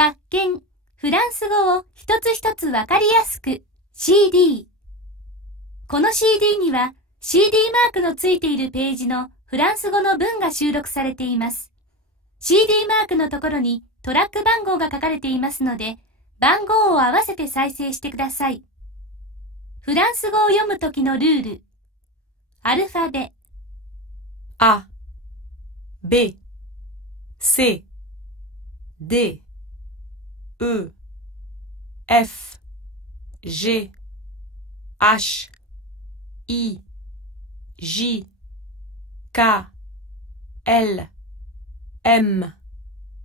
学研フランス語を一つ一つわかりやすく CD。この CD には CD マークのついているページのフランス語の文が収録されています。CD マークのところにトラック番号が書かれていますので、番号を合わせて再生してください。フランス語を読むときのルール。アルファベ A, B, C, D, E, F, G, H, I, J, K, L, M,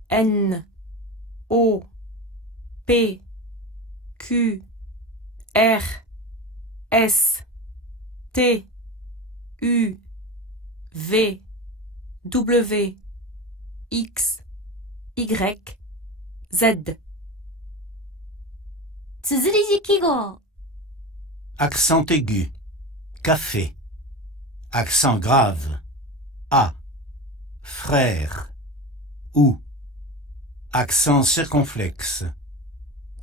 N, O, P, Q, R, S, T, U, V, W, X, Y, Z. 綴り字記号。Accent aigu. Café. Accent grave. A. Frère. Ou. Accent circonflexe.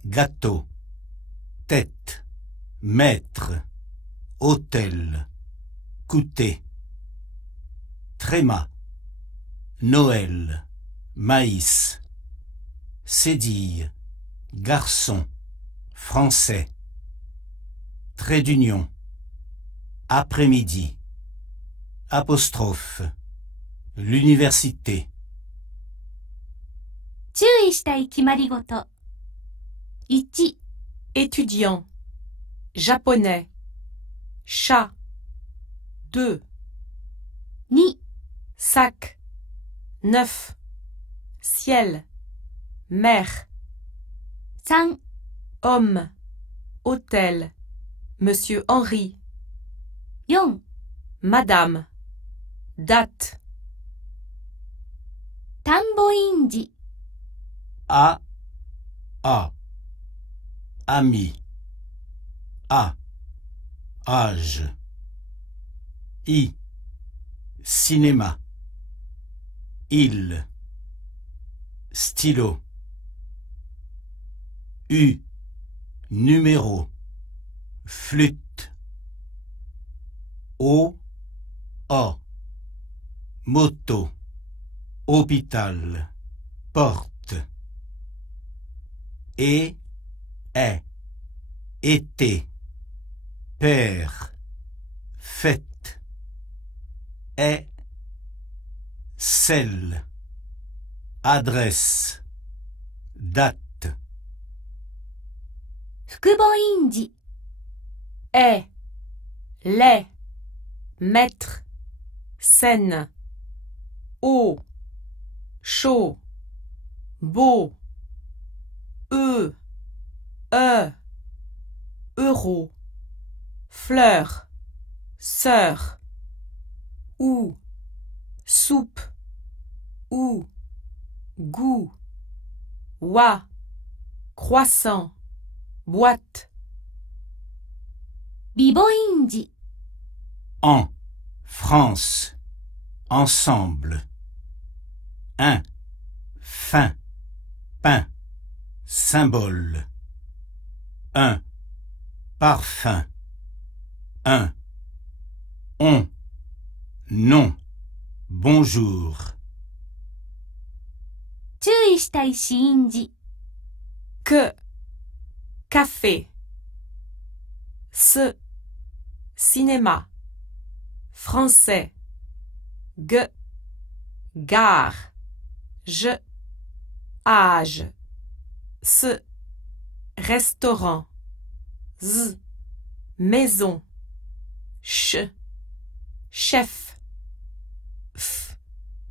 Gâteau. Tête. Maître. Hôtel. Coûter. Tréma. Noël. Maïs. Cédille. Garçon. Français. Trait d'union. Après-midi. Apostrophe. L'université. 注意したい決まり事。1、 Étudiant. Japonais. Chat. 2. 2、 Sac. Neuf. Ciel. Mer. 3、 Homme. Hôtel. Monsieur Henri. 4、 Madame. Date. 単母音字。A. Ami. A. Âge. I. Cinéma. Il. Stylo. U. Numéro. Flûte. O. Moto. Hôpital. Porte. Et. Est. Été. Père. Fête. Est. Celle. Adresse. Date. 複母音字。Est. Lait. Maître. Scène. Eau. Chaud. Beau. Euro. Fleur. Sœur. Ou. Soupe. Ou. Goût. Oie. Croissant. Boîte. 微母音字。En. France. Ensemble. Un. Fin. Pain. Symbole. Un. Parfum. Un. On. Non. Bonjour. 注意したい子音字。Que. Café. Ce. Cinéma. Français. G. Gare. Je. Âge. Ce. Restaurant. Z. Maison. Ch. Chef. F.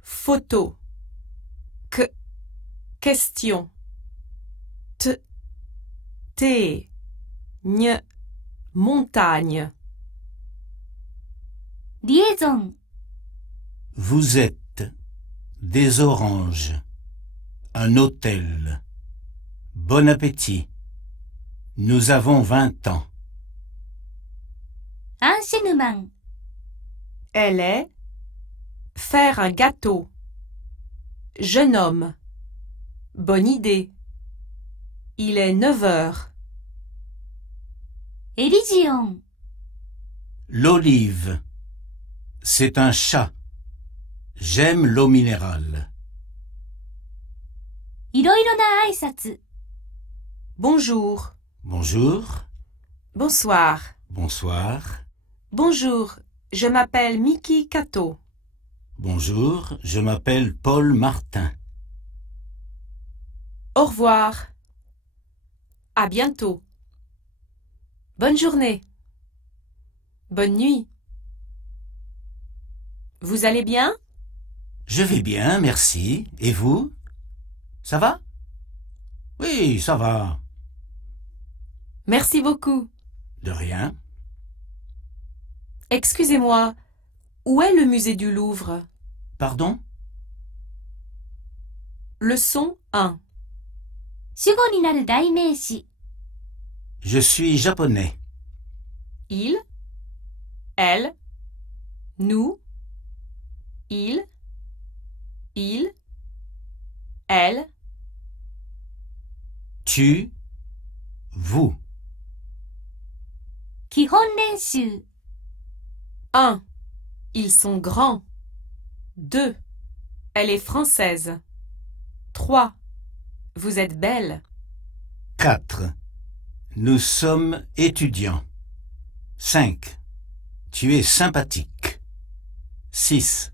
Photo. Que. Question. T. Thé. Gne. Montagne. Liaison. Vous êtes des oranges. Un hôtel. Bon appétit. Nous avons 20 ans. アンシェヌマン。 Elle est. Faire un gâteau. Jeune homme. Bonne idée. Il est 9 heures. エリジオン、 L'olive. C'est un chat. J'aime l'eau minérale. いろいろな挨拶。 Bonjour. Bonjour. Bonsoir. Bonsoir. Bonjour. Je m'appelle Mickey Kato. Bonjour, je m'appelle Paul Martin. Au revoir. À bientôt. Bonne journée. Bonne nuit. Vous allez bien? Je vais bien, merci. Et vous? Ça va? Oui, ça va. Merci beaucoup. De rien. Excusez-moi, où est le musée du Louvre? Pardon? Leçon 1. 主語になる代名詞。 Je suis japonais. Il, elle, nous, il, elle, Tu, vous. 基本練習。 1. Ils sont grands. 2. Elle est française. 3. Vous êtes belle. 4. Nous sommes étudiants. 5. Tu es sympathique. 6.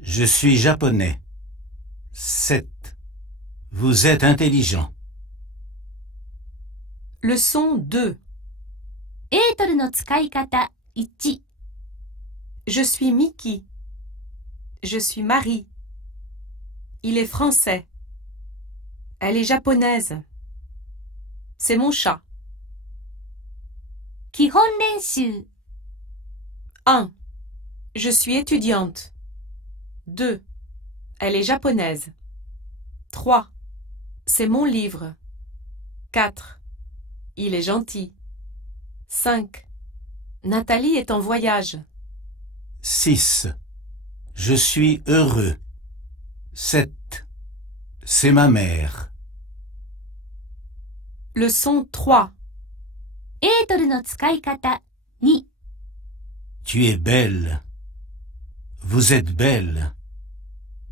Je suis japonais. 7. Vous êtes intelligent. Leçon 2. エートルの使い方。1、 Je suis Mickey. Je suis Marie. Il est français. Elle est japonaise. C'est mon chat. 基本練習。 1. Je suis étudiante. 2. Elle est japonaise. 3. C'est mon livre. 4. Il est gentil. 5. Nathalie est en voyage. 6. Je suis heureux. 7. C'est ma mère. Leçon 3. エートルの使い方。2、 Tu es belle. Vous êtes belle.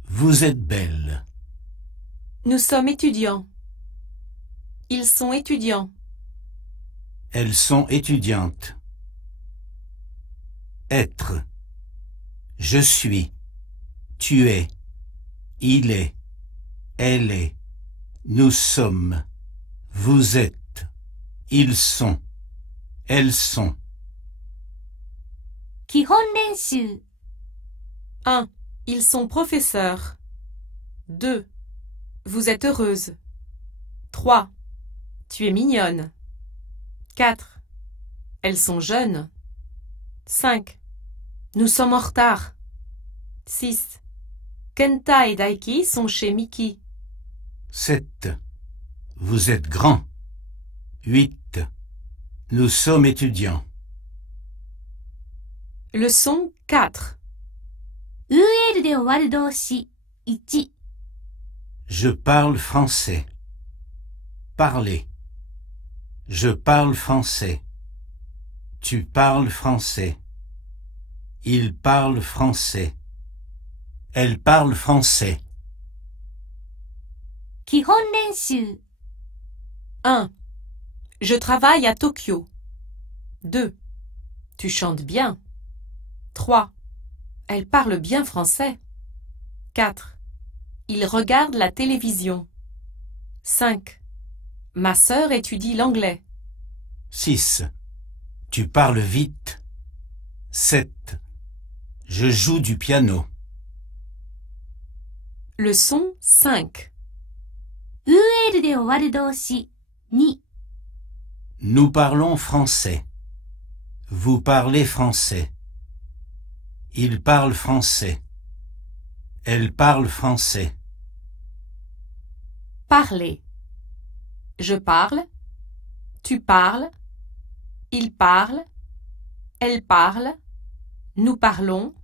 Vous êtes belle. Nous sommes étudiants. Ils sont étudiants. Elles sont étudiantes. Être. Je suis. Tu es. Il est. Elle est. Nous sommes. Vous êtes. Ils sont. Elles sont. 基本練習。 1. Ils sont professeurs. 2. Vous êtes heureuse. 3. Tu es mignonne. 4. Elles sont jeunes. 5. Nous sommes en retard. 6. Kenta et Daiki sont chez Mickey. 7. Vous êtes grand. 8. Nous sommes étudiants. Leçon 4. ウーエルで終わる動詞。1、 Je parle français. Parler. Je parle français. Tu parles français. Il parle français. Elle parle français. 基本練習。 1. Je travaille à Tokyo. 2. Tu chantes bien. 3. Elle parle bien français. 4. Il regarde la télévision. 5. Ma sœur étudie l'anglais. 6. Tu parles vite. 7. Je joue du piano. Leçon 5. ウーエルで終わる動詞。2、 Nous parlons français. Vous parlez français. Il parle français. Elle parle français. Parler. Je parle. Tu parles. Il parle. Elle parle. Nous parlons.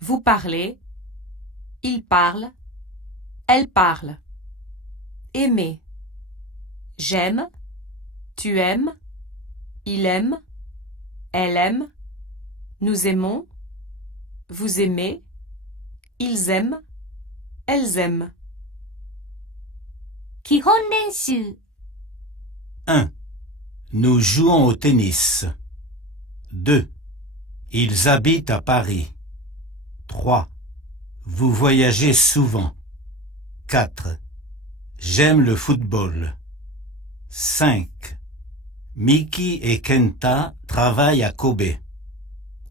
Vous parlez. Il parle. Elle parle. Aimer. J'aime, tu aimes, il aime, elle aime, nous aimons, vous aimez, ils aiment, elles aiment. 基本練習 1. Nous jouons au tennis. 2. Ils habitent à Paris. 3. Vous voyagez souvent. 4. J'aime le football. 5. Miki et Kenta travaillent à Kobe.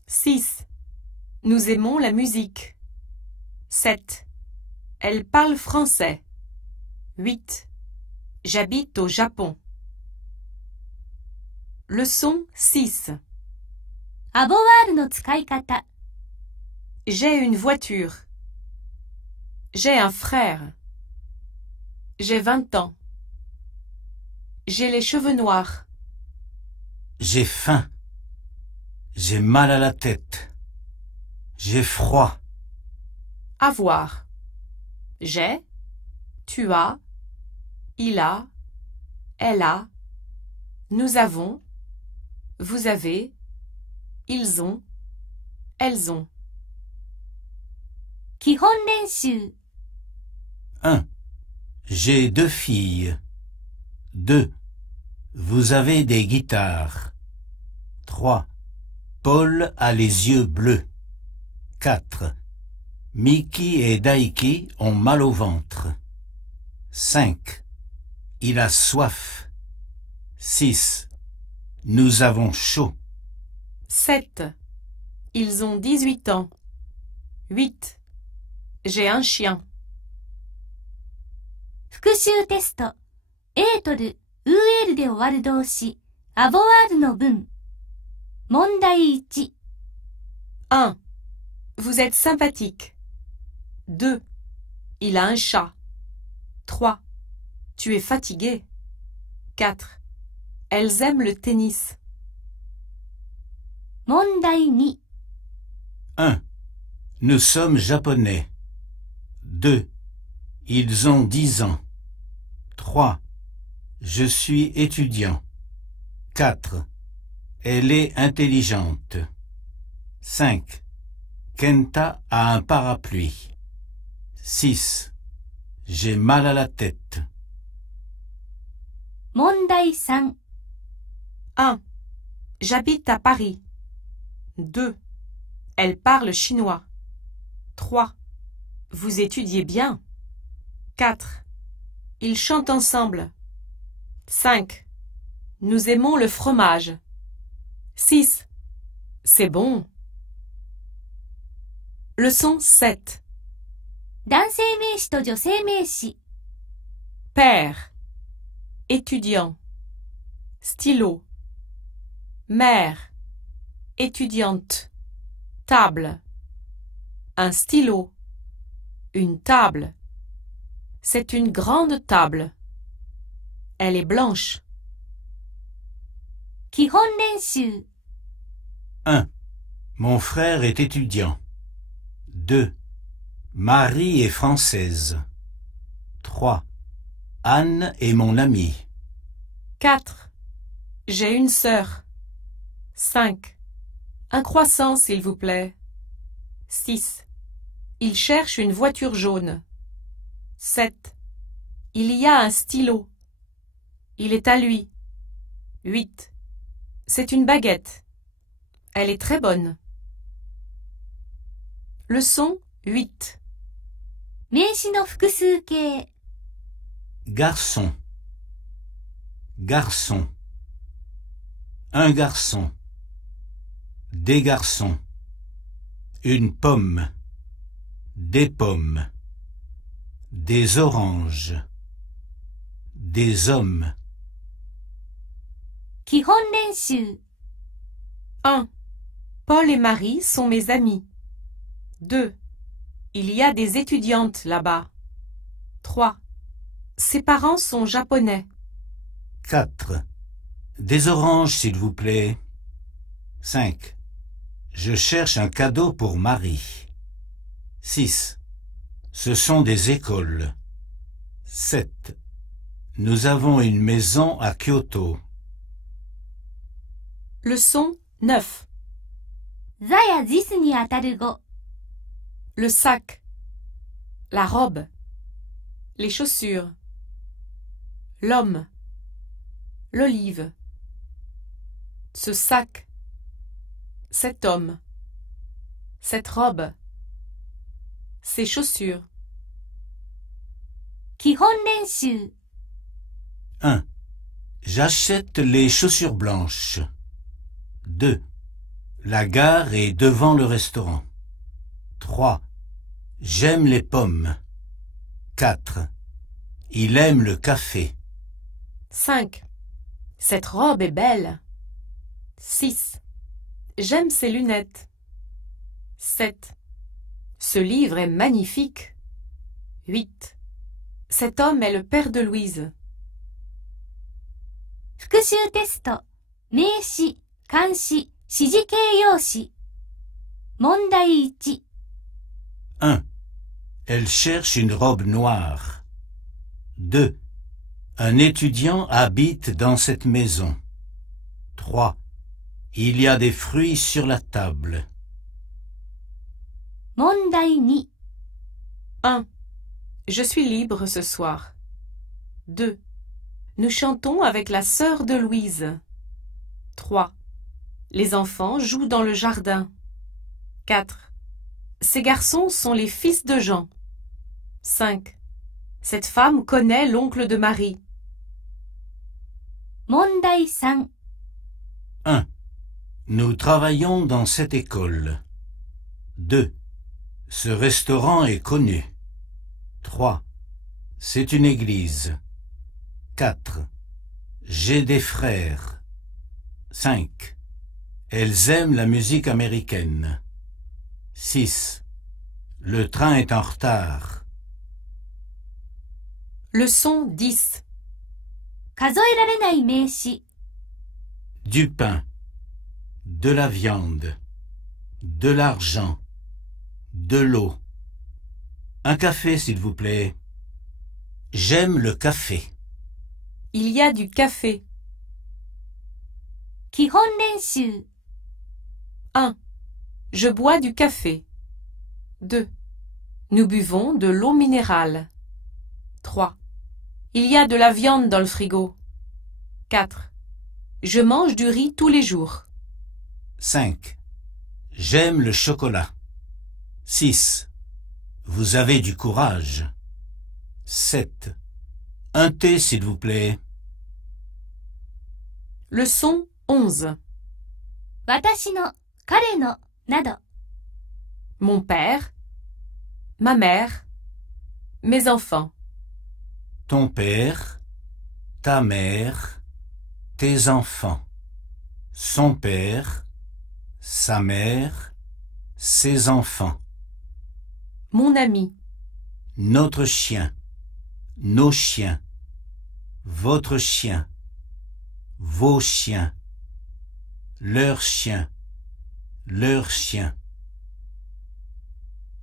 6. Nous aimons la musique. 7. Elle parle français. 8. J'habite au Japon. Leçon 6. アボワールの使い方 J'ai une voiture. J'ai un frère. J'ai 20 ans. J'ai les cheveux noirs. J'ai faim. J'ai mal à la tête. J'ai froid. Avoir. J'ai. Tu as. Il a. Elle a. Nous avons. Vous avez. Ils ont. Elles ont. 基本練習 1. J'ai 2 filles. 2. Vous avez des guitares. 3. Paul a les yeux bleus. 4. Miki et Daiki ont mal au ventre. 5. Il a soif. 6. Nous avons chaud. 7. Ils ont 18 ans. 8. J'ai un chien. 復習テスト A とる、ウーエルで終わる動詞、アボワールの文。問題1。1. Vous êtes sympathique. 2. Il a un chat. 3. Tu es fatigué. 4. Elles aiment le tennis. 問題2。1. Nous sommes japonais. 2. Ils ont 10 ans. 3. Je suis étudiant. 4. Elle est intelligente. 5. Kenta a un parapluie. 6. J'ai mal à la tête. 問題3。 1. J'habite à Paris. 2. Elle parle chinois. 3. Vous étudiez bien. 4. Ils chantent ensemble. 5. Nous aimons le fromage. 6. C'est bon. Leçon 7. 男性名詞と女性名詞。 Père. Étudiant. Stylo. Mère. Étudiante. Table. Un stylo. Une table. C'est une grande table. Elle est blanche. 基本練習 1. Mon frère est étudiant. 2. Marie est française. 3. Anne est mon amie. 4. J'ai une sœur. 5. Un croissant, s'il vous plaît. 6. Il cherche une voiture jaune. 7. Il y a un stylo. Il est à lui. 8. C'est une baguette. Elle est très bonne. Leçon 8. 名詞の複数形 Garçon. Garçon. Un garçon. Des garçons. Une pomme. Des pommes. Des oranges. Des hommes. 基本練習 1. Paul et Marie sont mes amis. 2. Il y a des étudiantes là-bas. 3. Ses parents sont japonais. 4. Des oranges, s'il vous plaît. 5. Je cherche un cadeau pour Marie. 6. Ce sont des écoles. 7. Nous avons une maison à Kyoto. Leçon 9. 座や実にあたる語。 Le sac. La robe. Les chaussures. L'homme. L'olive. Ce sac. Cet homme. Cette robe. Ces chaussures. 基本練習。 1. J'achète les chaussures blanches. 2. La gare est devant le restaurant. 3. J'aime les pommes. 4. Il aime le café. 5. Cette robe est belle. 6. J'aime ces lunettes. 7. Ce livre est magnifique. 8. Cet homme est le père de Louise. 復習テスト。名詞、漢詞、指示形容詞。問題1。 1. Elle cherche une robe noire. 2. Un étudiant habite dans cette maison. 3. Il y a des fruits sur la table. 問題2。 1. Je suis libre ce soir. 2. Nous chantons avec la sœur de Louise. 3. Les enfants jouent dans le jardin. 4. Ces garçons sont les fils de Jean. 5. Cette femme connaît l'oncle de Marie. 問題3。 1. Nous travaillons dans cette école. 2. Ce restaurant est connu. 3. C'est une église. 4. J'ai des frères. 5. Elles aiment la musique américaine. 6. Le train est en retard. Leçon 10. 数えられない名詞。 Du pain. De la viande. De l'argent. De l'eau. Un café, s'il vous plaît. J'aime le café. Il y a du café. 基本練習。 1. Je bois du café. 2. Nous buvons de l'eau minérale. 3. Il y a de la viande dans le frigo. 4. Je mange du riz tous les jours. 5. J'aime le chocolat. 6. Vous avez du courage. 7. Un thé, s'il vous plaît. Leçon 11. 私の、彼の、など。 Mon père, ma mère, mes enfants. Ton père, ta mère, tes enfants. Son père, sa mère, ses enfants. Mon ami, Notre chien, nos chiens, votre chien, vos chiens, leurs chiens, leurs chiens.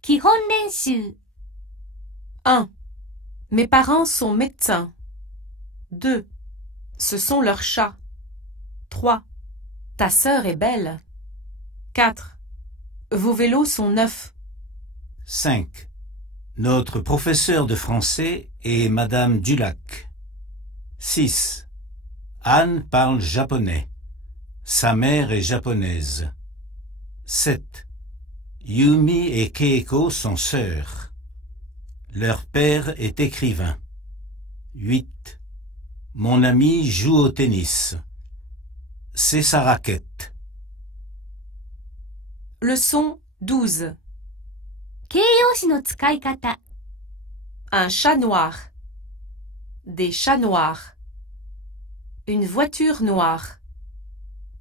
基本練習。 1. Mes parents sont médecins. 2. Ce sont leurs chats. 3. Ta sœur est belle. 4. Vos vélos sont neufs. 5. Notre professeur de français est Madame Dulac. 6. Anne parle japonais. Sa mère est japonaise. 7. Yumi et Keiko sont sœurs. Leur père est écrivain. 8. Mon ami joue au tennis. C'est sa raquette. Leçon 12. 形容詞の使い方。 Un chat noir. Des chats noirs. Une voiture noire.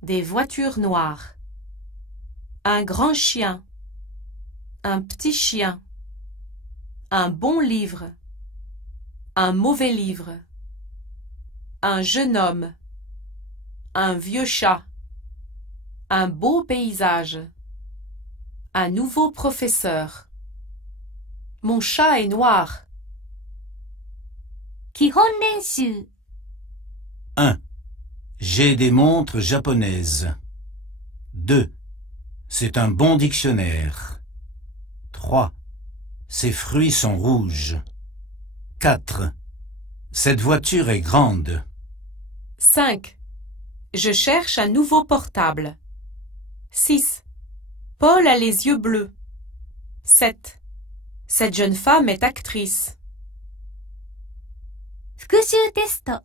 Des voitures noires. Un grand chien. Un petit chien. Un bon livre. Un mauvais livre. Un jeune homme. Un vieux chat. Un beau paysage. Un nouveau professeur. Mon chat est noir. 基本練習 1. J'ai des montres japonaises. 2. C'est un bon dictionnaire. 3. Ces fruits sont rouges. 4. Cette voiture est grande. 5. Je cherche un nouveau portable. 6. Paul a les yeux bleus. 7. Cette jeune femme est actrice. 復習テスト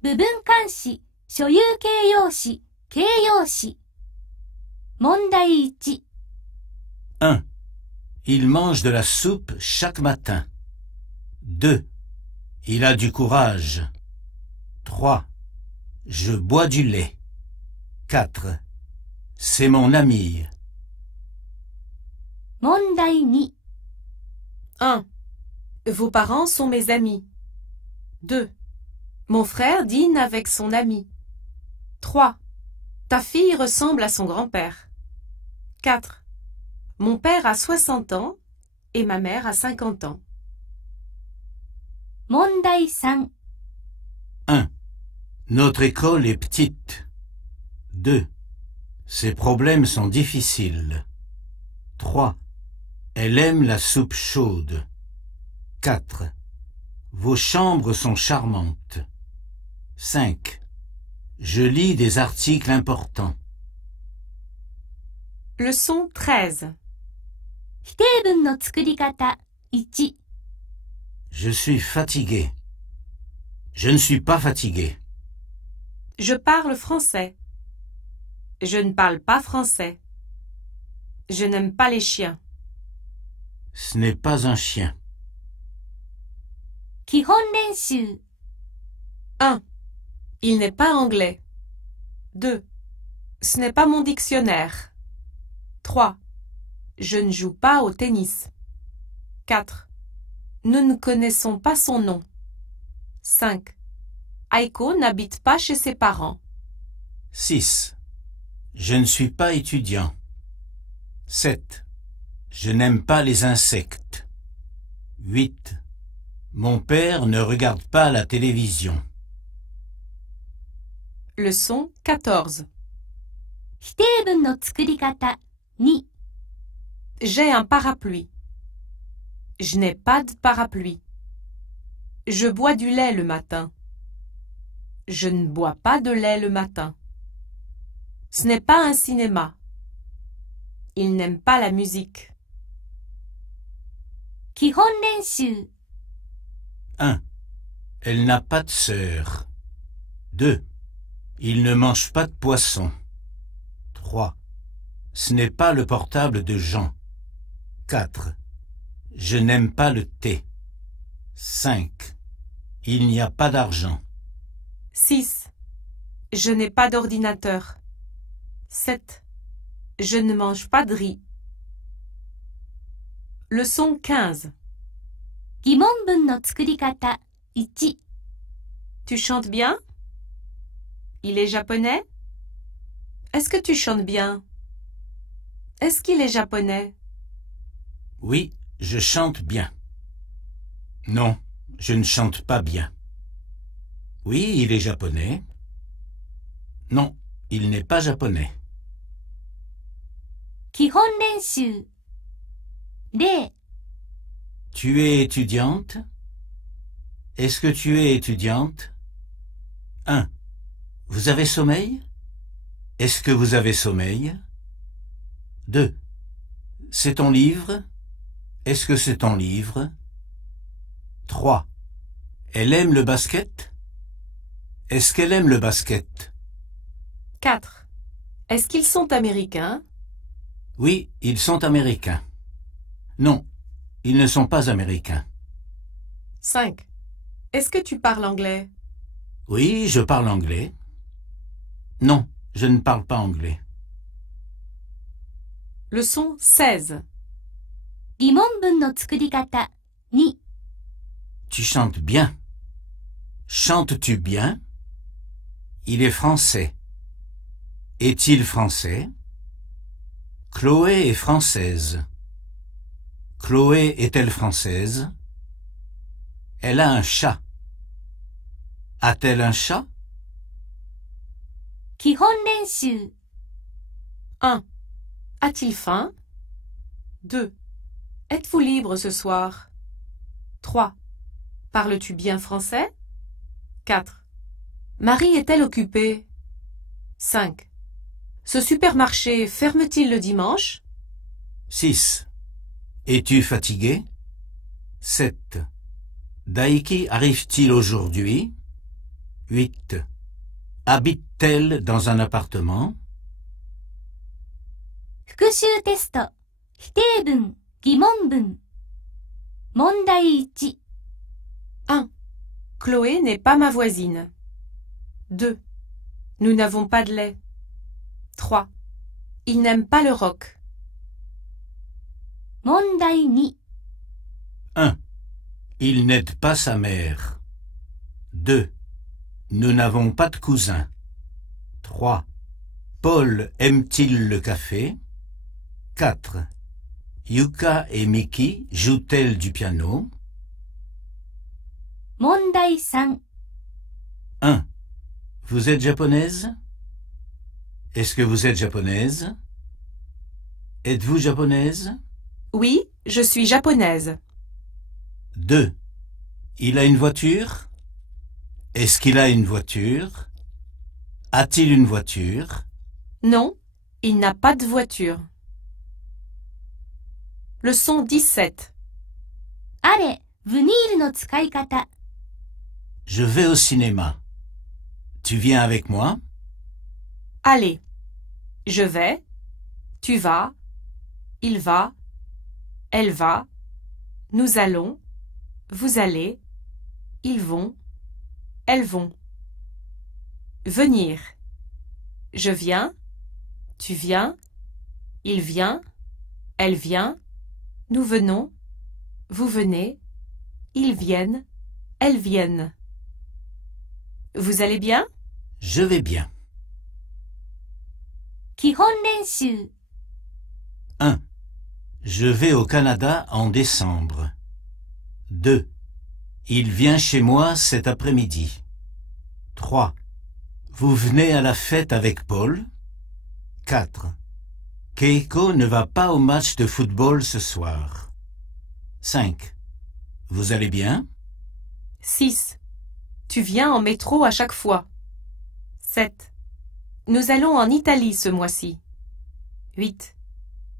部分冠詞所有形容詞形容詞問題1 1. Il mange de la soupe chaque matin. 2. Il a du courage. 3. Je bois du lait. 4. C'est mon ami. 問題2 1. Vos parents sont mes amis. 2. Mon frère dîne avec son ami. 3. Ta fille ressemble à son grand-père. 4. Mon père a 60 ans et ma mère a 50 ans. 問題3 1. Notre école est petite. 2. Ses problèmes sont difficiles. 3. Elle aime la soupe chaude. 4. Vos chambres sont charmantes. 5. Je lis des articles importants. Leçon 13. 否定文の作り方1 Je suis fatigué. Je ne suis pas fatigué. Je parle français. Je ne parle pas français. Je n'aime pas les chiens. Ce n'est pas un chien. 基本練習 1. Il n'est pas anglais. 2. Ce n'est pas mon dictionnaire. 3. Je ne joue pas au tennis. 4. Nous ne connaissons pas son nom. 5. Aiko n'habite pas chez ses parents. 6. Je ne suis pas étudiant. 7. Je n'aime pas les insectes. 8. Mon père ne regarde pas la télévision. Leçon 14. 否定文の作り方2 J'ai un parapluie. Je n'ai pas de parapluie. Je bois du lait le matin. Je ne bois pas de lait le matin. Ce n'est pas un cinéma. Il n'aime pas la musique. 基本練習 1. Elle n'a pas de sœur. 2. Il ne mange pas de poisson. 3. Ce n'est pas le portable de Jean. 4. Je n'aime pas le thé. 5. Il n'y a pas d'argent. 6. Je n'ai pas d'ordinateur. 7. Je ne mange pas de riz. Leçon 15. 疑問文の作り方1 Tu chantes bien? Il est japonais? Est-ce que tu chantes bien? Est-ce qu'il est japonais? Oui, je chante bien. Non, je ne chante pas bien. Oui, il est japonais. Non, il n'est pas japonais. 基本練習例 Tu es étudiante? Est-ce que tu es étudiante? 1. Vous avez sommeil? Est-ce que vous avez sommeil? 2. C'est ton livre? Est-ce que c'est ton livre? 3. Elle aime le basket? Est-ce qu'elle aime le basket? 4. Est-ce qu'ils sont américains? Oui, ils sont américains. Non, ils ne sont pas américains. 5. Est-ce que tu parles anglais? Oui, je parle anglais. Non, je ne parle pas anglais. Leçon 16. 疑問文の作り方2 Tu chantes bien. Chantes-tu bien? Il est français. Est-il français? Chloé est française. Chloé est-elle française? Elle a un chat. A-t-elle un chat? 基本練習 1. A-t-il faim? 2. Êtes-vous libre ce soir? 3. Parles-tu bien français? 4. Marie est-elle occupée? 5. Ce supermarché ferme-t-il le dimanche? 6. Es-tu fatigué? 7. Daiki arrive-t-il aujourd'hui? 8. Habite-t-elle dans un appartement? 復習テスト否定文疑問文問題1 1. Chloé n'est pas ma voisine. 2. Nous n'avons pas de lait. 3. Il n'aime pas le rock. 問題2 1. Il n'aide pas sa mère. 2. Nous n'avons pas de cousin. 3. Paul aime-t-il le café? 4. Yuka et Miki jouent-elles du piano? 問題3 1. Vous êtes japonaise? Est-ce que vous êtes japonaise? Êtes-vous japonaise? Oui, je suis japonaise. 2. Il a une voiture? Est-ce qu'il a une voiture? A-t-il une voiture? Non, il n'a pas de voiture. Leçon 17. あれブニールの使い方 Je vais au cinéma. Tu viens avec moi? Allez. Je vais. Tu vas. Il va. Elle va. Nous allons. Vous allez. Ils vont. Elles vont. Venir. Je viens. Tu viens. Il vient. Elle vient. Nous venons. Vous venez. Ils viennent. Elles viennent. Vous allez bien? Je vais bien. 基本練習 1. Je vais au Canada en décembre. 2. Il vient chez moi cet après-midi. 3. Vous venez à la fête avec Paul? 4. Keiko ne va pas au match de football ce soir. 5. Vous allez bien? 6. Tu viens en métro à chaque fois. 7. Nous allons en Italie ce mois-ci. 8.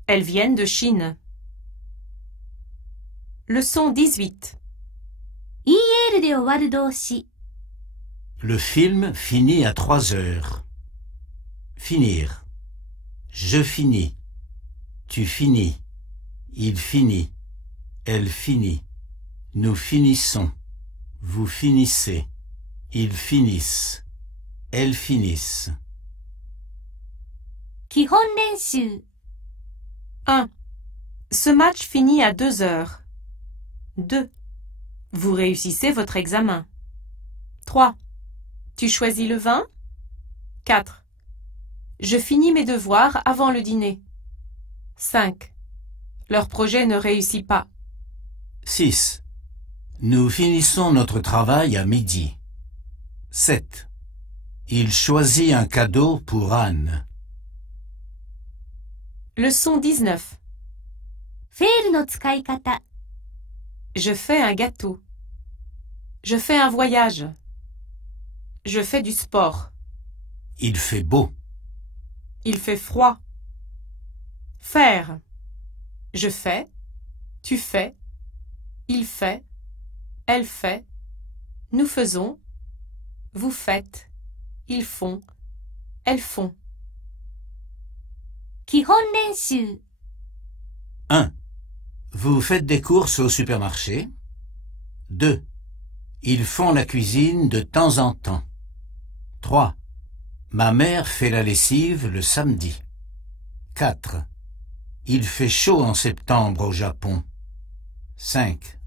Elles viennent de Chine. Leçon 18. EL で終わる動詞 Le film finit à 3 heures. Finir. Je finis. Tu finis. Il finit. Elle finit. Nous finissons. Vous finissez. Ils finissent. Elles finissent. 基本練習 1. Ce match finit à 2 heures. 2. Vous réussissez votre examen. 3. Tu choisis le vin? 4. Je finis mes devoirs avant le dîner. 5. Leur projet ne réussit pas. 6. Nous finissons notre travail à midi. 7. Il choisit un cadeau pour Anne. Leçon 19. フェールの使い方 Je fais un gâteau. Je fais un voyage. Je fais du sport. Il fait beau. Il fait froid. Faire. Je fais. Tu fais. Il fait. Elle fait. Nous faisons. Vous faites. Ils font. Elles font. 基本練習 1. Vous faites des courses au supermarché? 2. Ils font la cuisine de temps en temps. 3. Ma mère fait la lessive le samedi. 4. Il fait chaud en septembre au Japon. 5.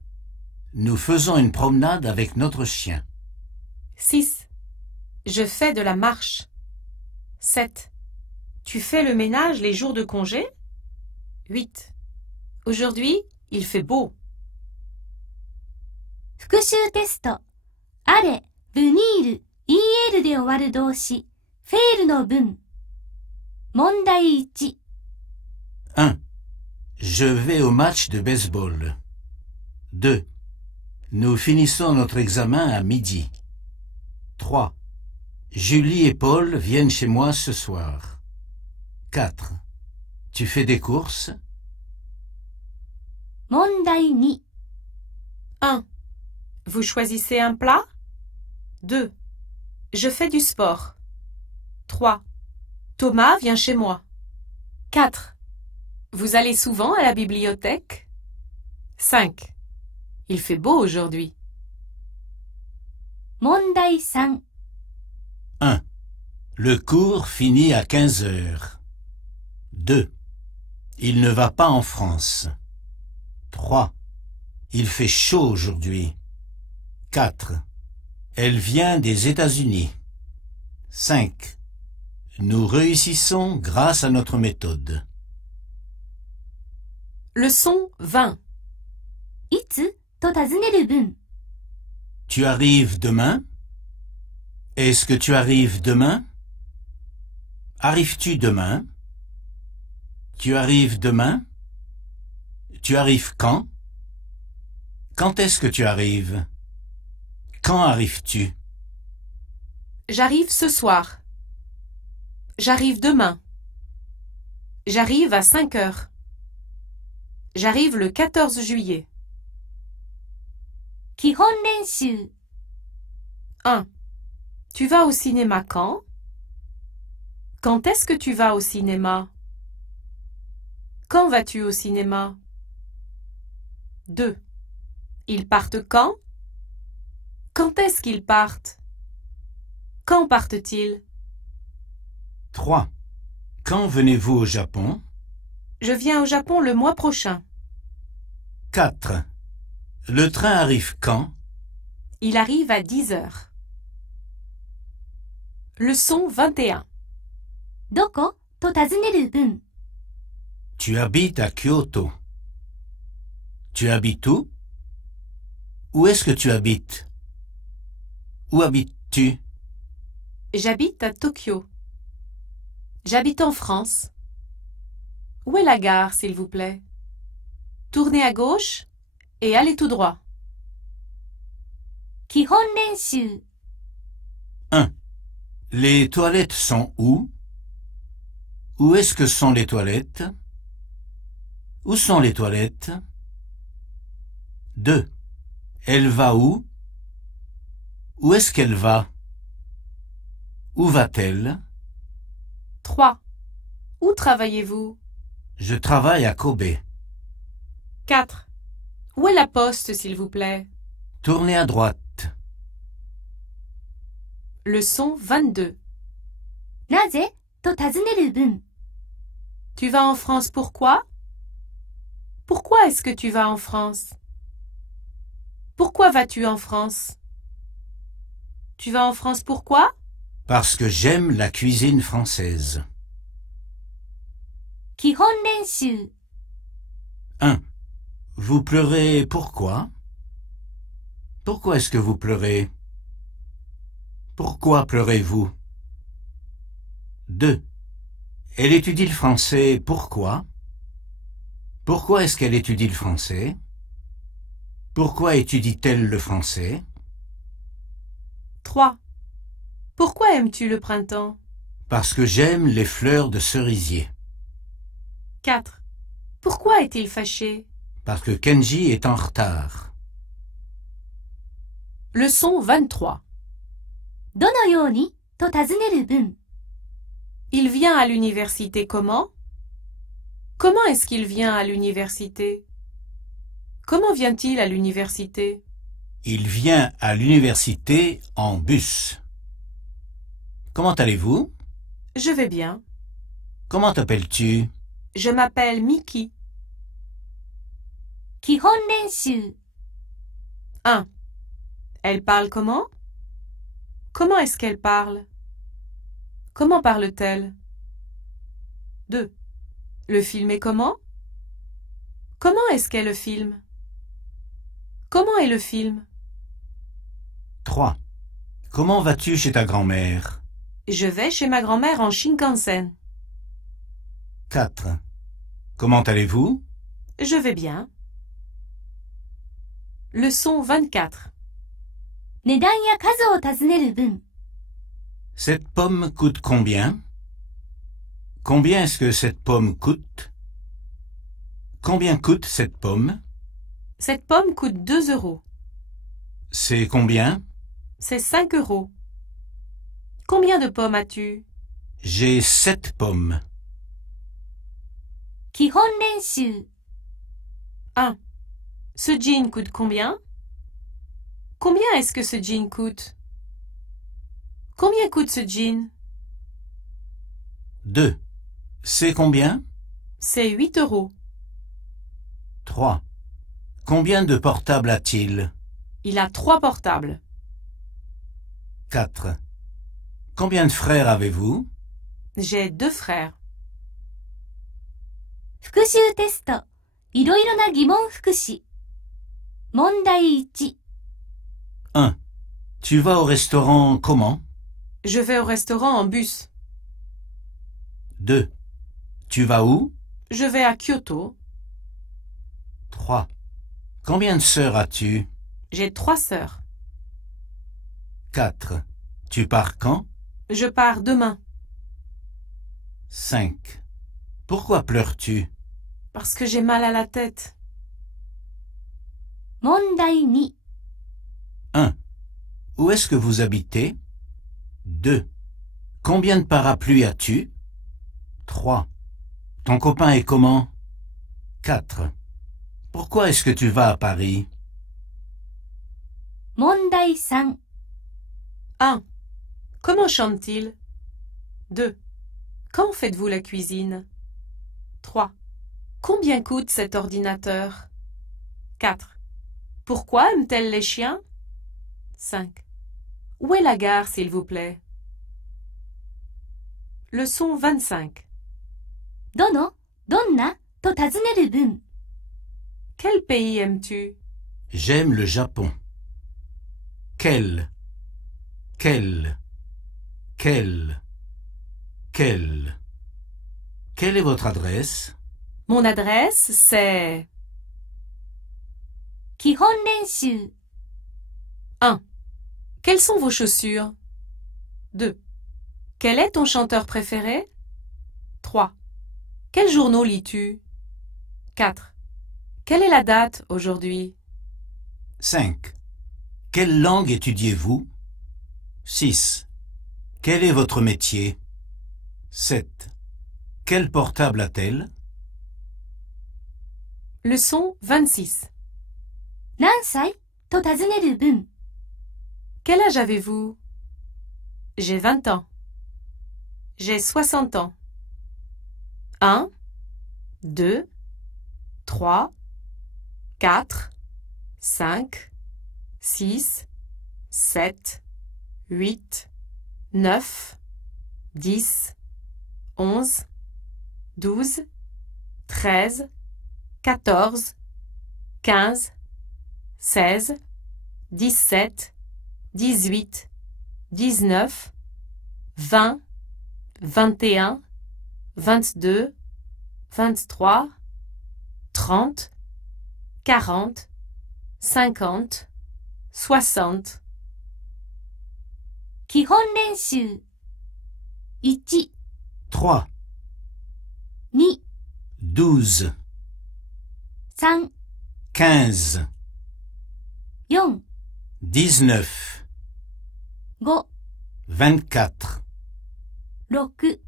Nous faisons une promenade avec notre chien. 6. Je fais de la marche. 7. Tu fais le ménage les jours de congé? 8. Aujourd'hui, il fait beau. 復習テストあれブニール、EL で終わる動詞、フェールの文。問題1。1. Je vais au match de baseball. 2. Nous finissons notre examen à midi. 3. Julie et Paul viennent chez moi ce soir. 4. Tu fais des courses? 問題2。1. Vous choisissez un plat? 2. Je fais du sport. 3. Thomas vient chez moi. 4. Vous allez souvent à la bibliothèque? 5. Il fait beau aujourd'hui. 問題3。1. Le cours finit à 15 heures. 2. Il ne va pas en France. 3. Il fait chaud aujourd'hui. 4. Elle vient des États-Unis. 5. Nous réussissons grâce à notre méthode. Leçon 20. いつと尋ねる文。Tu arrives demain? Est-ce que tu arrives demain? Arrives-tu demain? Tu arrives demain? Tu arrives quand? Quand est-ce que tu arrives? Quand arrives-tu? J'arrive ce soir. J'arrive demain. J'arrive à 5 heures. J'arrive le 14 juillet. 基本練習。 1. Tu vas au cinéma quand? Quand est-ce que tu vas au cinéma? Quand vas-tu au cinéma? 2. Ils partent quand? Quand est-ce qu'ils partent? Quand partent-ils? 3. Quand venez-vous au Japon? Je viens au Japon le mois prochain. 4. Le train arrive quand? Il arrive à 10 heures. Leçon 21. どこと尋ねる文。 Tu habites à Kyoto. Tu habites où? Où est-ce que tu habites? Où habites-tu? J'habite à Tokyo. J'habite en France. Où est la gare, s'il vous plaît? Tournez à gauche et allez tout droit. 基本練習。 1. Les toilettes sont où? Où est-ce que sont les toilettes? Où sont les toilettes? 2. Elle va où? Où est-ce qu'elle va? Où va-t-elle? 3. Où travaillez-vous? Je travaille à Kobe. 4. Où est la poste, s'il vous plaît? Tournez à droite. Leçon 22. なぜと尋ねる文。 Tu vas en France pourquoi? Pourquoi est-ce que tu vas en France? Pourquoi vas-tu en France? Tu vas en France pourquoi? Parce que j'aime la cuisine française. 基本練習。 1. Vous pleurez pourquoi? Pourquoi est-ce que vous pleurez? Pourquoi pleurez-vous? 2. Elle étudie le français pourquoi? Pourquoi est-ce qu'elle étudie le français? Pourquoi étudie-t-elle le français? 3. Pourquoi aimes-tu le printemps? Parce que j'aime les fleurs de cerisier. 4. Pourquoi est-il fâché? Parce que Kenji est en retard. Leçon 23. どのようにと尋ねる文。 Il vient à l'université comment? Comment est-ce qu'il vient à l'université? Comment vient-il à l'université? Il vient à l'université en bus. Comment allez-vous? Je vais bien. Comment t'appelles-tu? Je m'appelle Mickey. 基本練習。 1. Elle parle comment? Comment est-ce qu'elle parle? Comment parle-t-elle? 2. Le film est comment? Comment est-ce qu'est le film? Comment est le film? 3. Comment vas-tu chez ta grand-mère? Je vais chez ma grand-mère en Shinkansen. 4. Comment allez-vous? Je vais bien. Leçon 24. 値段や数を尋ねる文。 Cette pomme coûte combien? Combien est-ce que cette pomme coûte? Combien coûte cette pomme? Cette pomme coûte 2 euros. C'est combien? C'est 5 euros. Combien de pommes as-tu? J'ai 7 pommes. 基本練習。 1. Ce jean coûte combien? Combien est-ce que ce jean coûte? Combien coûte ce jean? 2. C'est combien? C'est 8 euros. 3. Combien de portables a-t-il? Il a 3 portables. 4. Combien de frères avez-vous? J'ai 2 frères. 復習テスト。いろいろな疑問復習。問題1。 1. Tu vas au restaurant comment? Je vais au restaurant en bus. 2. Tu vas où? Je vais à Kyoto. 3. Combien de sœurs as-tu? J'ai 3 sœurs. 4. Tu pars quand? Je pars demain. 5. Pourquoi pleures-tu? Parce que j'ai mal à la tête. 問題2。 1. Où est-ce que vous habitez? 2. Combien de parapluies as-tu? 3. Ton copain est comment? 4. Pourquoi est-ce que tu vas à Paris? 問題3。 1. Comment chante-t-il? 2. Quand faites-vous la cuisine? 3. Combien coûte cet ordinateur? 4. Pourquoi aime-t-elle les chiens? 5. Où est la gare, s'il vous plaît? Leçon 25. どの、どんなと尋ねる文。 Quel pays aimes-tu? J'aime le Japon. Quel? Quel est votre adresse? Mon adresse, c'est... 基本練習。 1. Quelles sont vos chaussures? 2. Quel est ton chanteur préféré? 3. Quels journaux lis-tu? 4. Quelle est la date aujourd'hui? 5. Quelle langue étudiez-vous? 6. Quel est votre métier? 7. Quel portable a-t-elle? Leçon 26. 何歳と尋ねる文。 Quel âge avez-vous? J'ai 20 ans. J'ai 60 ans. 1, 2, 3, 4, 5, 6, 7, 8, 9, 10, 11, 12, 13, 14, 15, 16, 17, 18, 19, 20, 21, 22, 23, 30, 40, 50, 60. 基本練習。1、 3. 2、 12. 3、 15. 4、 19. 5、 24. 6、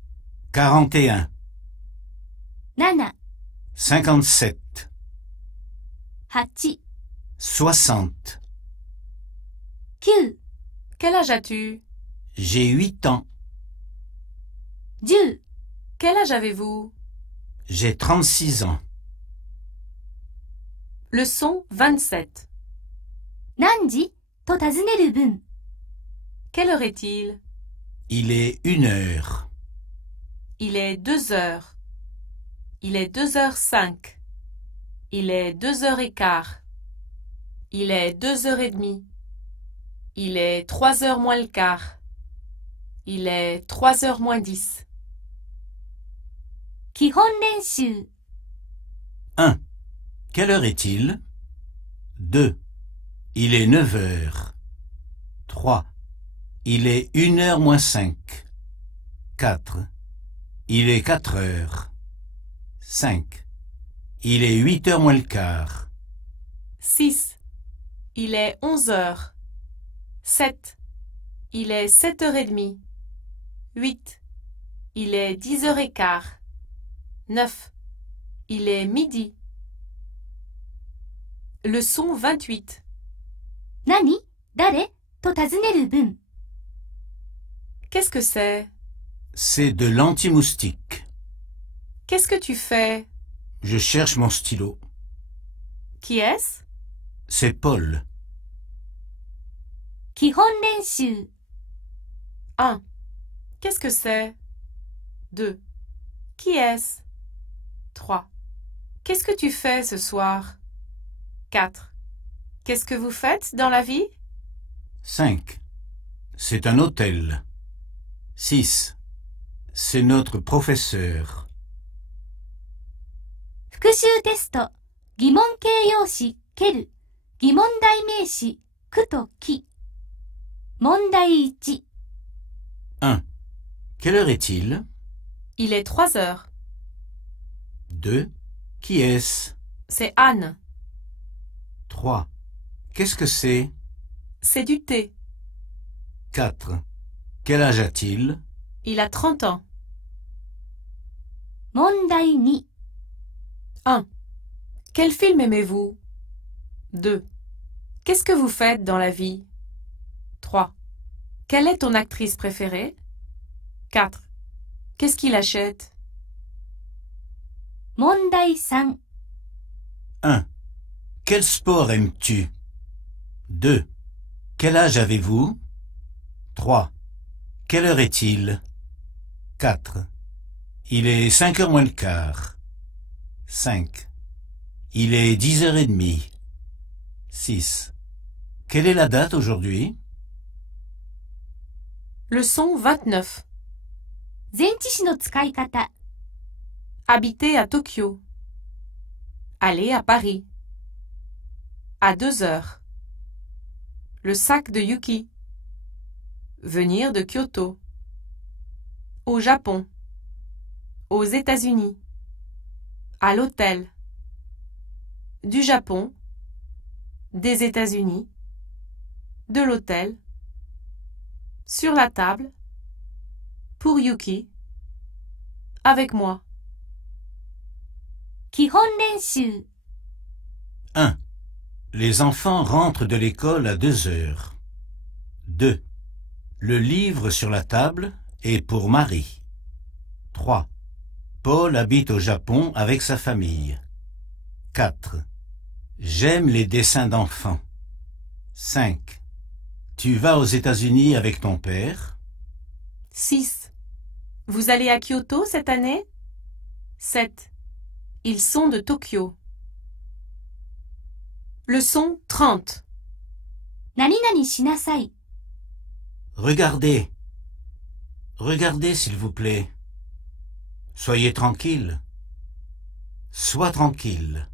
41. 7、 57. 8、 60. 9、 Quel âge as-tu? J'ai 8 ans. 10、 Quel âge avez-vous? J'ai 36 ans. Leçon 27. 何時と尋ねる文。 Quelle heure est-il? Il est 1 heure. Il est 2 heures. Il est 2h05. Il est 2h15. Il est 2h30. Il est 3 heures moins le quart. Il est 3 heures moins 10. 基本練習 1. Quelle heure est-il? 2. Il est 9 heures. 3. Il est 1 heure moins 5. 4. Il est 4 heures. 5. Il est 8 heures moins le quart. 6. Il est 11 heures. 7. Il est 7 heures et demie. 8. Il est 10 heures et quart. 9. Il est midi. Leçon 28. 何誰と尋ねる文 Qu'est-ce que c'est? C'est de l'anti-moustique. Qu'est-ce que tu fais? Je cherche mon stylo. Qui est-ce? C'est Paul. 基本練習 1. Qu'est-ce que c'est? 2. Qui est-ce? 3. Qu'est-ce que tu fais ce soir? 4. Qu'est-ce que vous faites dans la vie? 5. C'est un hôtel. 6. C'est notre professeur. 復習テスト疑問形容詞ける疑問代名詞くとき問題1 1. Quelle heure est-il? Il est 3 heures. 2. Qui est-ce? C'est Anne. 3. Qu'est-ce que c'est? C'est du thé. 4. Quel âge a-t-il? Il a 30 ans. 問題2 1. Quel film aimez-vous? 2. Qu'est-ce que vous faites dans la vie? 3. Quelle est ton actrice préférée? 4. Qu'est-ce qu'il achète? 問題3 1. Quel sport aimes-tu? 2. Quel âge avez-vous? 3. Quelle heure est-il? 4. Il est 5 heures moins le quart. 5. Il est 10 heures et demie. 6. Quelle est la date aujourd'hui? Leçon 29. 前置詞の使い方 Habiter à Tokyo. Aller à Paris. À 2 heures. Le sac de Yuki. Venir de Kyoto. Au Japon. Aux États-Unis. À l'hôtel. Du Japon. Des États-Unis. De l'hôtel. Sur la table. Pour Yuki. Avec moi. 基本練習 1. Les enfants rentrent de l'école à 2 heures. 2. Le livre sur la table est pour Marie. 3. Paul habite au Japon avec sa famille. 4. J'aime les dessins d'enfants. 5. Tu vas aux États-Unis avec ton père? 6. Vous allez à Kyoto cette année? 7. Ils sont de Tokyo. Leçon 30. 何々しなさい Regardez. Regardez, s'il vous plaît. Soyez tranquille. Sois tranquille.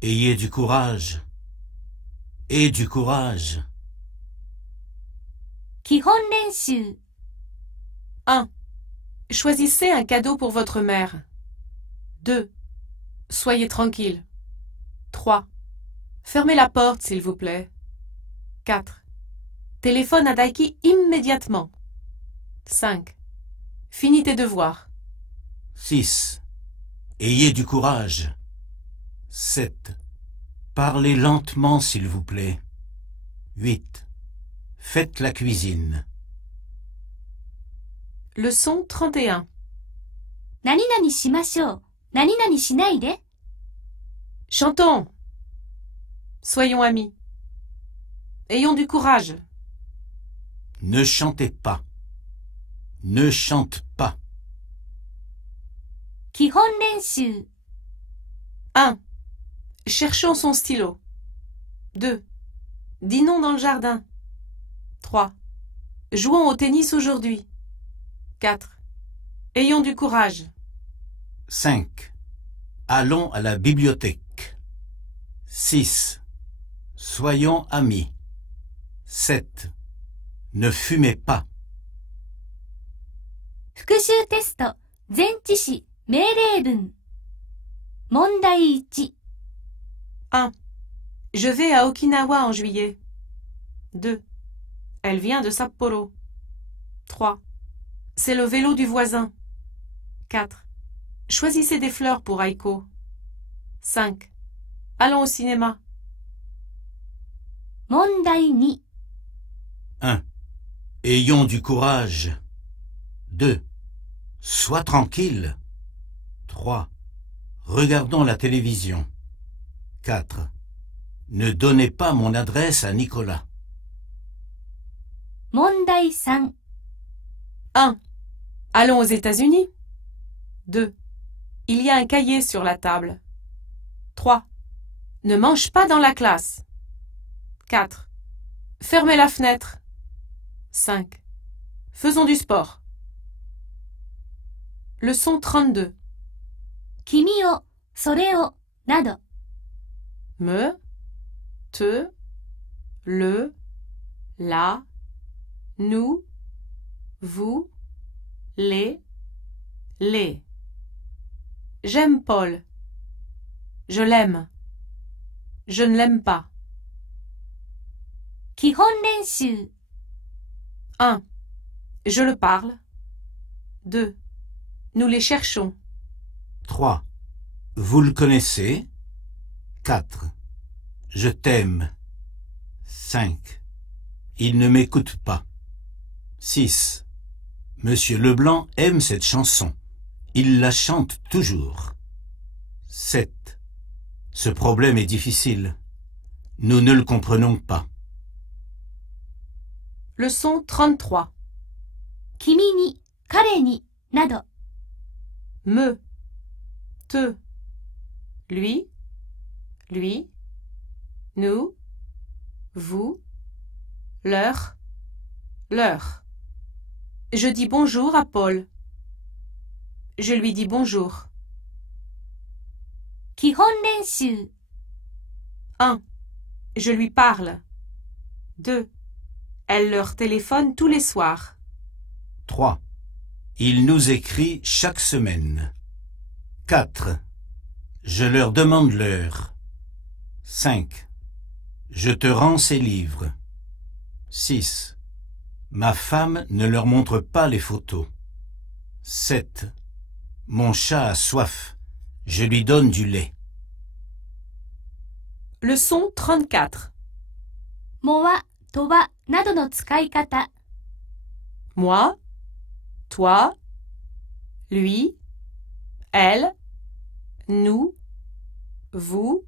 Ayez du courage. Et du courage. 基本練習 1. Choisissez un cadeau pour votre mère. 2. Soyez tranquille. 3. Fermez la porte, s'il vous plaît. 4. Téléphone à Daiki immédiatement. 5. Finis tes devoirs. 6. Ayez du courage. 7. Parlez lentement, s'il vous plaît. 8. Faites la cuisine. Leçon 31. 何々しましょう何々しないで Chantons. Soyons amis. Ayons du courage. Ne chantez pas. Ne chante pas. 基本練習 1. Cherchons son stylo. 2. Dînons dans le jardin. 3. Jouons au tennis aujourd'hui. 4. Ayons du courage. 5. Allons à la bibliothèque. 6. Soyons amis. 7. Ne fumez pas. 復習テスト前置詞命令文問題1 1. Je vais à Okinawa en juillet. 2. Elle vient de Sapporo. 3. C'est le vélo du voisin. 4. Choisissez des fleurs pour Aiko. 5. Allons au cinéma. 問題2 1. Ayons du courage. 2. Sois tranquille. 3. Regardons la télévision. 4. Ne donnez pas mon adresse à Nicolas. 問題3 1. Allons aux États-Unis. 2. Il y a un cahier sur la table. 3. Ne mange pas dans la classe. 4. Fermez la fenêtre. 5. Faisons du sport. Leçon 32. 君を、それを、など Me, te, le, la, nous, vous, les. J'aime Paul. Je l'aime. Je ne l'aime pas. 基本練習 1. Je le parle. 2. Nous les cherchons. 3. Vous le connaissez. 4. Je t'aime. 5. Il ne m'écoute pas. 6. Monsieur Leblanc aime cette chanson. Il la chante toujours. 7. Ce problème est difficile. Nous ne le comprenons pas. Leçon 33. 君に、彼に、など Me, te, lui, nous, vous, leur. Je dis bonjour à Paul. Je lui dis bonjour. 基本練習 1. Je lui parle. 2. Elle leur téléphone tous les soirs. 3. Il nous écrit chaque semaine. 4. Je leur demande l'heure. 5. Je te rends ces livres. 6. Ma femme ne leur montre pas les photos. 7. Mon chat a soif. Je lui donne du lait. Leçon 34. もは、とは、などの使い方 Moi, toi, lui, elle, nous, vous,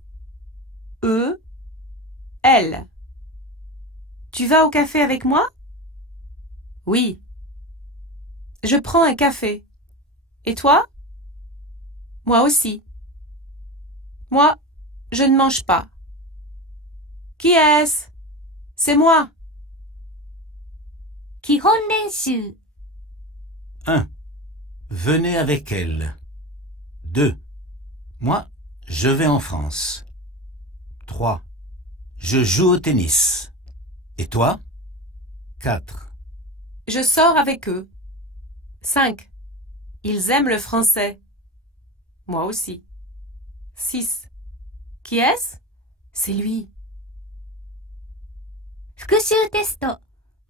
eux, elle. Tu vas au café avec moi? Oui. Je prends un café. Et toi? Moi aussi. Moi, je ne mange pas. Qui est-ce? C'est moi. 基本練習 1. Venez avec elle. 2. Moi, je vais en France. 3. Je joue au tennis. Et toi? 4. Je sors avec eux. 5. Ils aiment le français. Moi aussi. 6. Qui est-ce? C'est lui. 復習テスト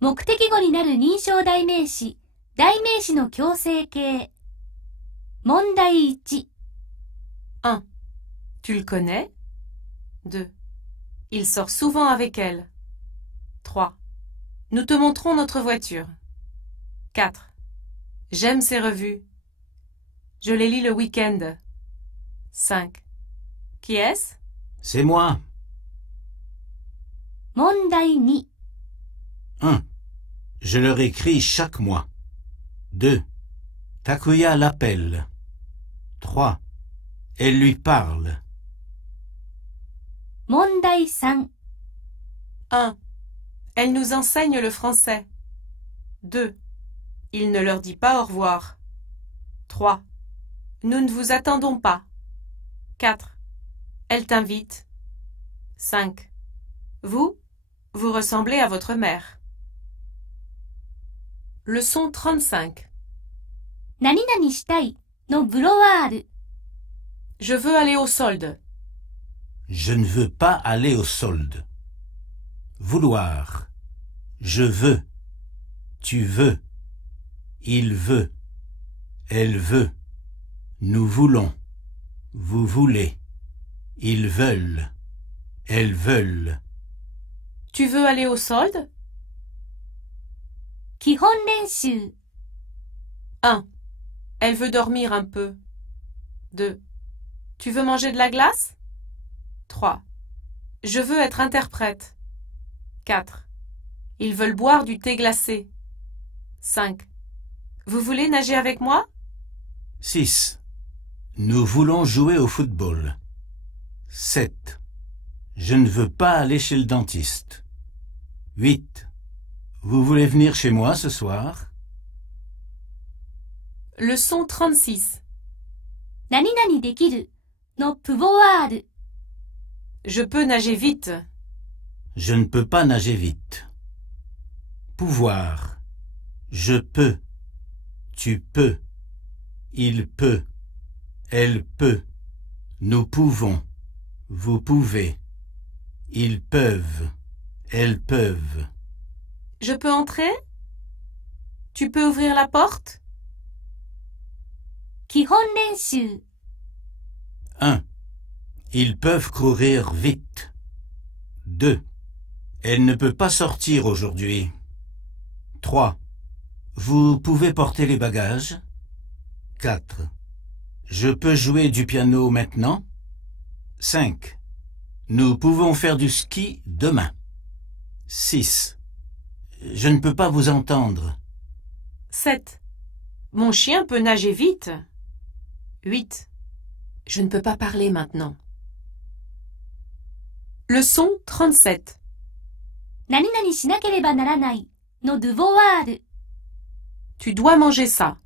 目的語になる認証代名詞代名詞の強制形問題1 1. Tu le connais? 2. Il sort souvent avec elle. 3. Nous te montrons notre voiture. 4. J'aime ces revues. Je les lis le week-end. 5. Qui est-ce? C'est moi. 問題2 1. Je leur écris chaque mois. 2. Takuya l'appelle. 3. Elle lui parle. 問題3 1. Elle nous enseigne le français. 2. Il ne leur dit pas au revoir. 3. Nous ne vous attendons pas. 4. Elle t'invite. 5. Vous ressemblez à votre mère. Leçon 35. 何々したいのブロワール。 Je veux aller au solde. Je ne veux pas aller au solde. Vouloir. Je veux. Tu veux. Il veut. Elle veut. Nous voulons. Vous voulez. Ils veulent. Elles veulent. Tu veux aller au solde? 基本練習。 1. Elle veut dormir un peu. 2. Tu veux manger de la glace? 3. Je veux être interprète. 4. Ils veulent boire du thé glacé. 5. Vous voulez nager avec moi? 6. Nous voulons jouer au football. 7. Je ne veux pas aller chez le dentiste. 8. Vous voulez venir chez moi ce soir? Leçon 36. 何々できるのプボワール。 Je peux nager vite. Je ne peux pas nager vite. Pouvoir. Je peux. Tu peux. Il peut. Elle peut. Nous pouvons. Vous pouvez. Ils peuvent. Elles peuvent. Je peux entrer? Tu peux ouvrir la porte? 基本練習。 1. Ils peuvent courir vite. 2. Elle ne peut pas sortir aujourd'hui. 3. Vous pouvez porter les bagages. 4. Je peux jouer du piano maintenant. 5. Nous pouvons faire du ski demain. 6. Je ne peux pas vous entendre. 7. Mon chien peut nager vite. 8. Je ne peux pas parler maintenant. Leçon 37. 何々しなければならないのデュボワール。 Tu dois manger ça.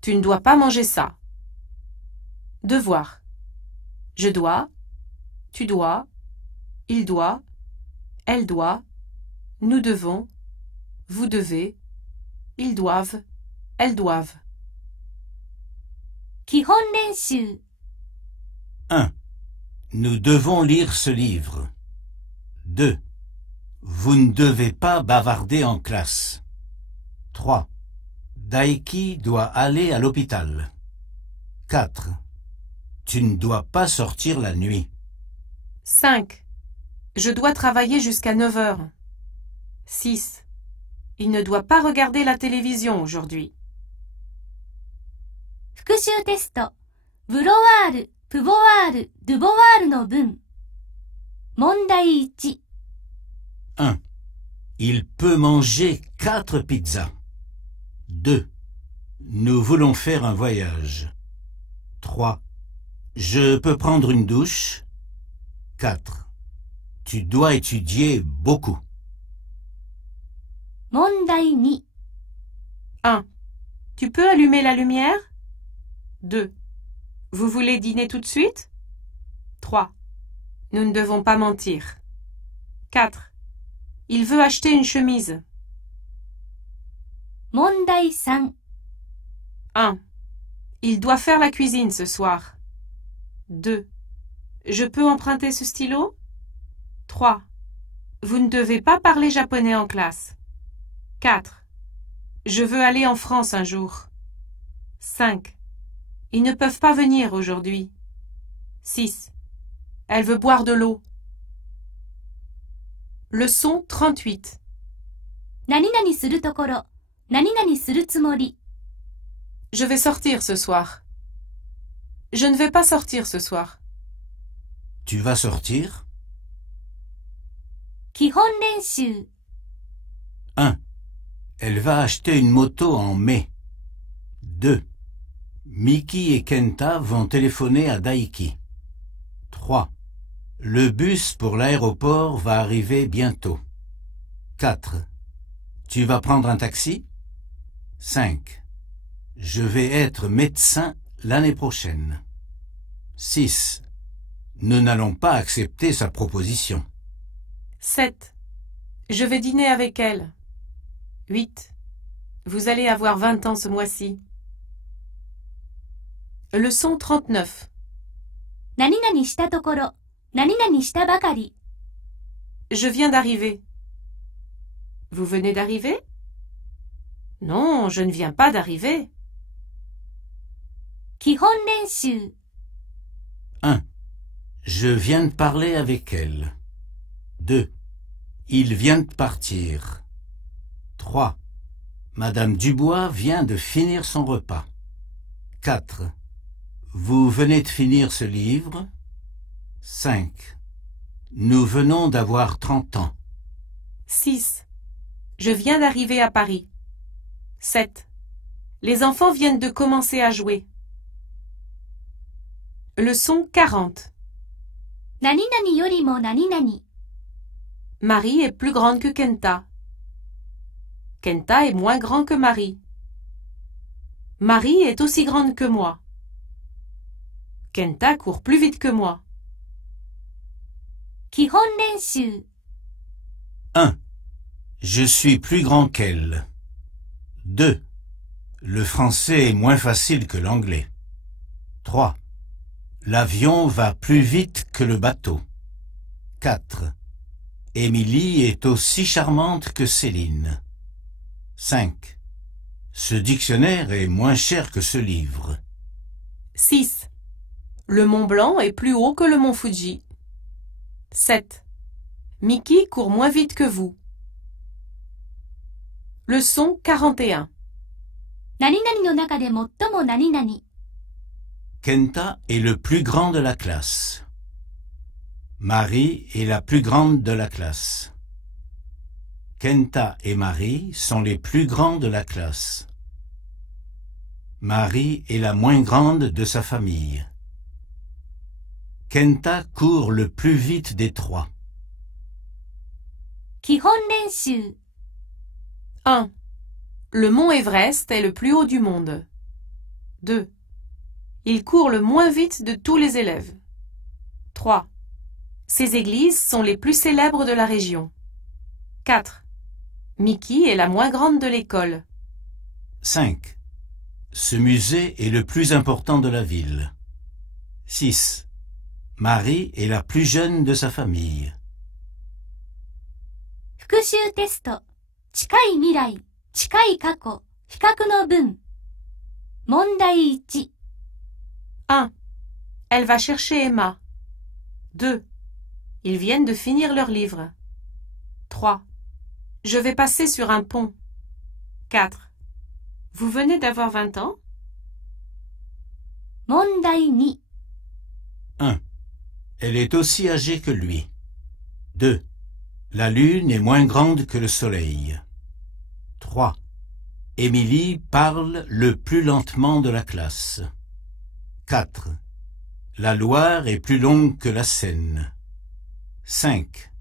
Tu ne dois pas manger ça. Devoir. Je dois. Tu dois. Il doit. Elle doit. Nous devons. Vous devez. Ils doivent. Elles doivent. 基本練習。 1. Nous devons lire ce livre. 2. Vous ne devez pas bavarder en classe. 3. Daiki doit aller à l'hôpital. 4. Tu ne dois pas sortir la nuit. 5. Je dois travailler jusqu'à 9 heures. 6. Il ne doit pas regarder la télévision aujourd'hui. 復習テスト。ブロワール、プボワール、ドゥボワールの文。問題1。 1. Il peut manger 4 pizzas. 2. Nous voulons faire un voyage. 3. Je peux prendre une douche. 4. Tu dois étudier beaucoup. 問題2。 1. Tu peux allumer la lumière? 2. Vous voulez dîner tout de suite? 3. Nous ne devons pas mentir. 4. Il veut acheter une chemise. 問題3。 1. Il doit faire la cuisine ce soir. 2. Je peux emprunter ce stylo? 3. Vous ne devez pas parler japonais en classe. 4. Je veux aller en France un jour. 5. Ils ne peuvent pas venir aujourd'hui. 6. Elle veut boire de l'eau. Leçon 38. 何々するところ、何々するつもり。 Je vais sortir ce soir. Je ne vais pas sortir ce soir. Tu vas sortir? 基本練習。 1. Elle va acheter une moto en mai. 2. Miki et Kenta vont téléphoner à Daiki. 3. Le bus pour l'aéroport va arriver bientôt. 4. Tu vas prendre un taxi? 5. Je vais être médecin l'année prochaine. 6. Nous n'allons pas accepter sa proposition. 7. Je vais dîner avec elle. 8. Vous allez avoir 20 ans ce mois-ci. Leçon 39. 何々したところ、何々したばかり。 Je viens d'arriver. Vous venez d'arriver? Non, je ne viens pas d'arriver. 基本練習。 1. Je viens de parler avec elle. 2. Il vient de partir. 3. Madame Dubois vient de finir son repas. 4. Vous venez de finir ce livre? 5. Nous venons d'avoir 30 ans. 6. Je viens d'arriver à Paris. 7. Les enfants viennent de commencer à jouer. Leçon 40. 何々よりも何々。 Marie est plus grande que Kenta. Kenta est moins grand que Marie. Marie est aussi grande que moi. Kenta court plus vite que moi. 基本練習。 1. Je suis plus grand qu'elle. 2. Le français est moins facile que l'anglais. 3. L'avion va plus vite que le bateau. 4. Émilie est aussi charmante que Céline. 5. Ce dictionnaire est moins cher que ce livre. 6. Le Mont Blanc est plus haut que le Mont Fuji. 7. Mickey court moins vite que vous. Leçon 41. 何々の中で最も何々。 Kenta est le plus grand de la classe. Marie est la plus grande de la classe. Kenta et Marie sont les plus grands de la classe. Marie est la moins grande de sa famille. Kenta court le plus vite des trois. 基本練習。 1. Le mont Everest est le plus haut du monde. 2. Il court le moins vite de tous les élèves. 3. Ces églises sont les plus célèbres de la région. 4. Mickey est la moins grande de l'école. 5. Ce musée est le plus important de la ville. 6. Marie est la plus jeune de sa famille. 復習テスト。近い未来、近い過去、比較の文。問題1。 1. Elle va chercher Emma. 2. Ils viennent de finir leur livre. 3. Je vais passer sur un pont. 4. Vous venez d'avoir 20 ans? 問題2。 1. Elle est aussi âgée que lui. 2. La lune est moins grande que le soleil. 3. Émilie parle le plus lentement de la classe. 4. La Loire est plus longue que la Seine. 5.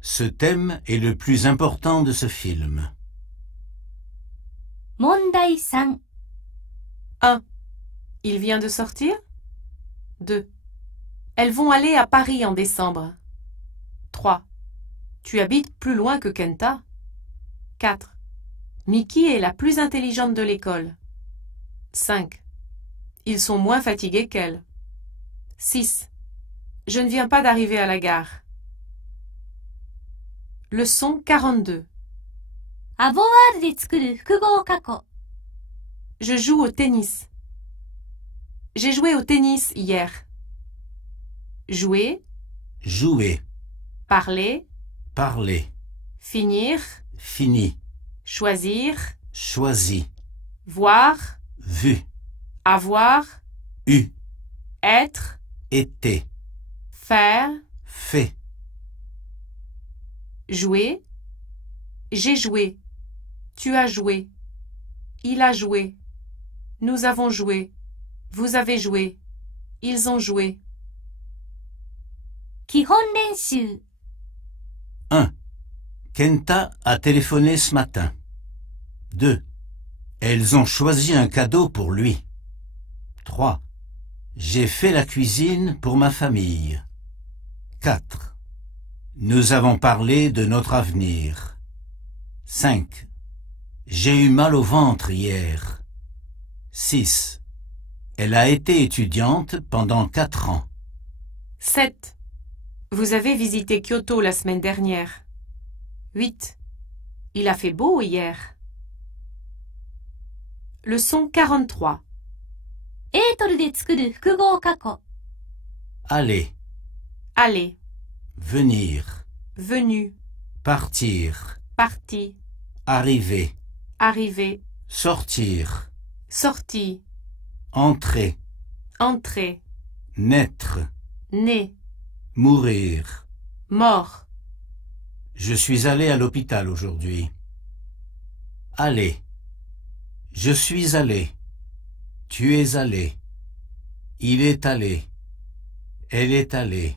Ce thème est le plus important de ce film. 問題3。 1. Il vient de sortir? 2. Elles vont aller à Paris en décembre. 3. Tu habites plus loin que Kenta. 4. Mickey est la plus intelligente de l'école. 5. Ils sont moins fatigués qu'elle. 6. Je ne viens pas d'arriver à la gare. Leçon 42. アボワールで作る複合過去。 Je joue au tennis. J'ai joué au tennis hier. Jouer, Jouer, parler, parler, finir, fini, choisir, choisi, voir, vu, avoir, eu, être, été, faire, fait, jouer. J'ai joué. Tu as joué. Il a joué. Nous avons joué. Vous avez joué. Ils ont joué. 基本練習。 1. Kenta a téléphoné ce matin. 2. Elles ont choisi un cadeau pour lui. 3. J'ai fait la cuisine pour ma famille. 4. Nous avons parlé de notre avenir. 5. J'ai eu mal au ventre hier. 6. Elle a été étudiante pendant 4 ans. 7. Vous avez visité Kyoto la semaine dernière. 8. Il a fait beau hier. Leçon 43. エートルで作る複合過去。 Aller, Aller, venir, venu, partir, parti, arriver, arrivé, sortir, sorti, entrer, entré, naître, né, mourir. mort. Je suis allé à l'hôpital aujourd'hui. Aller. Je suis allé. Tu es allé. Il est allé. Elle est allée.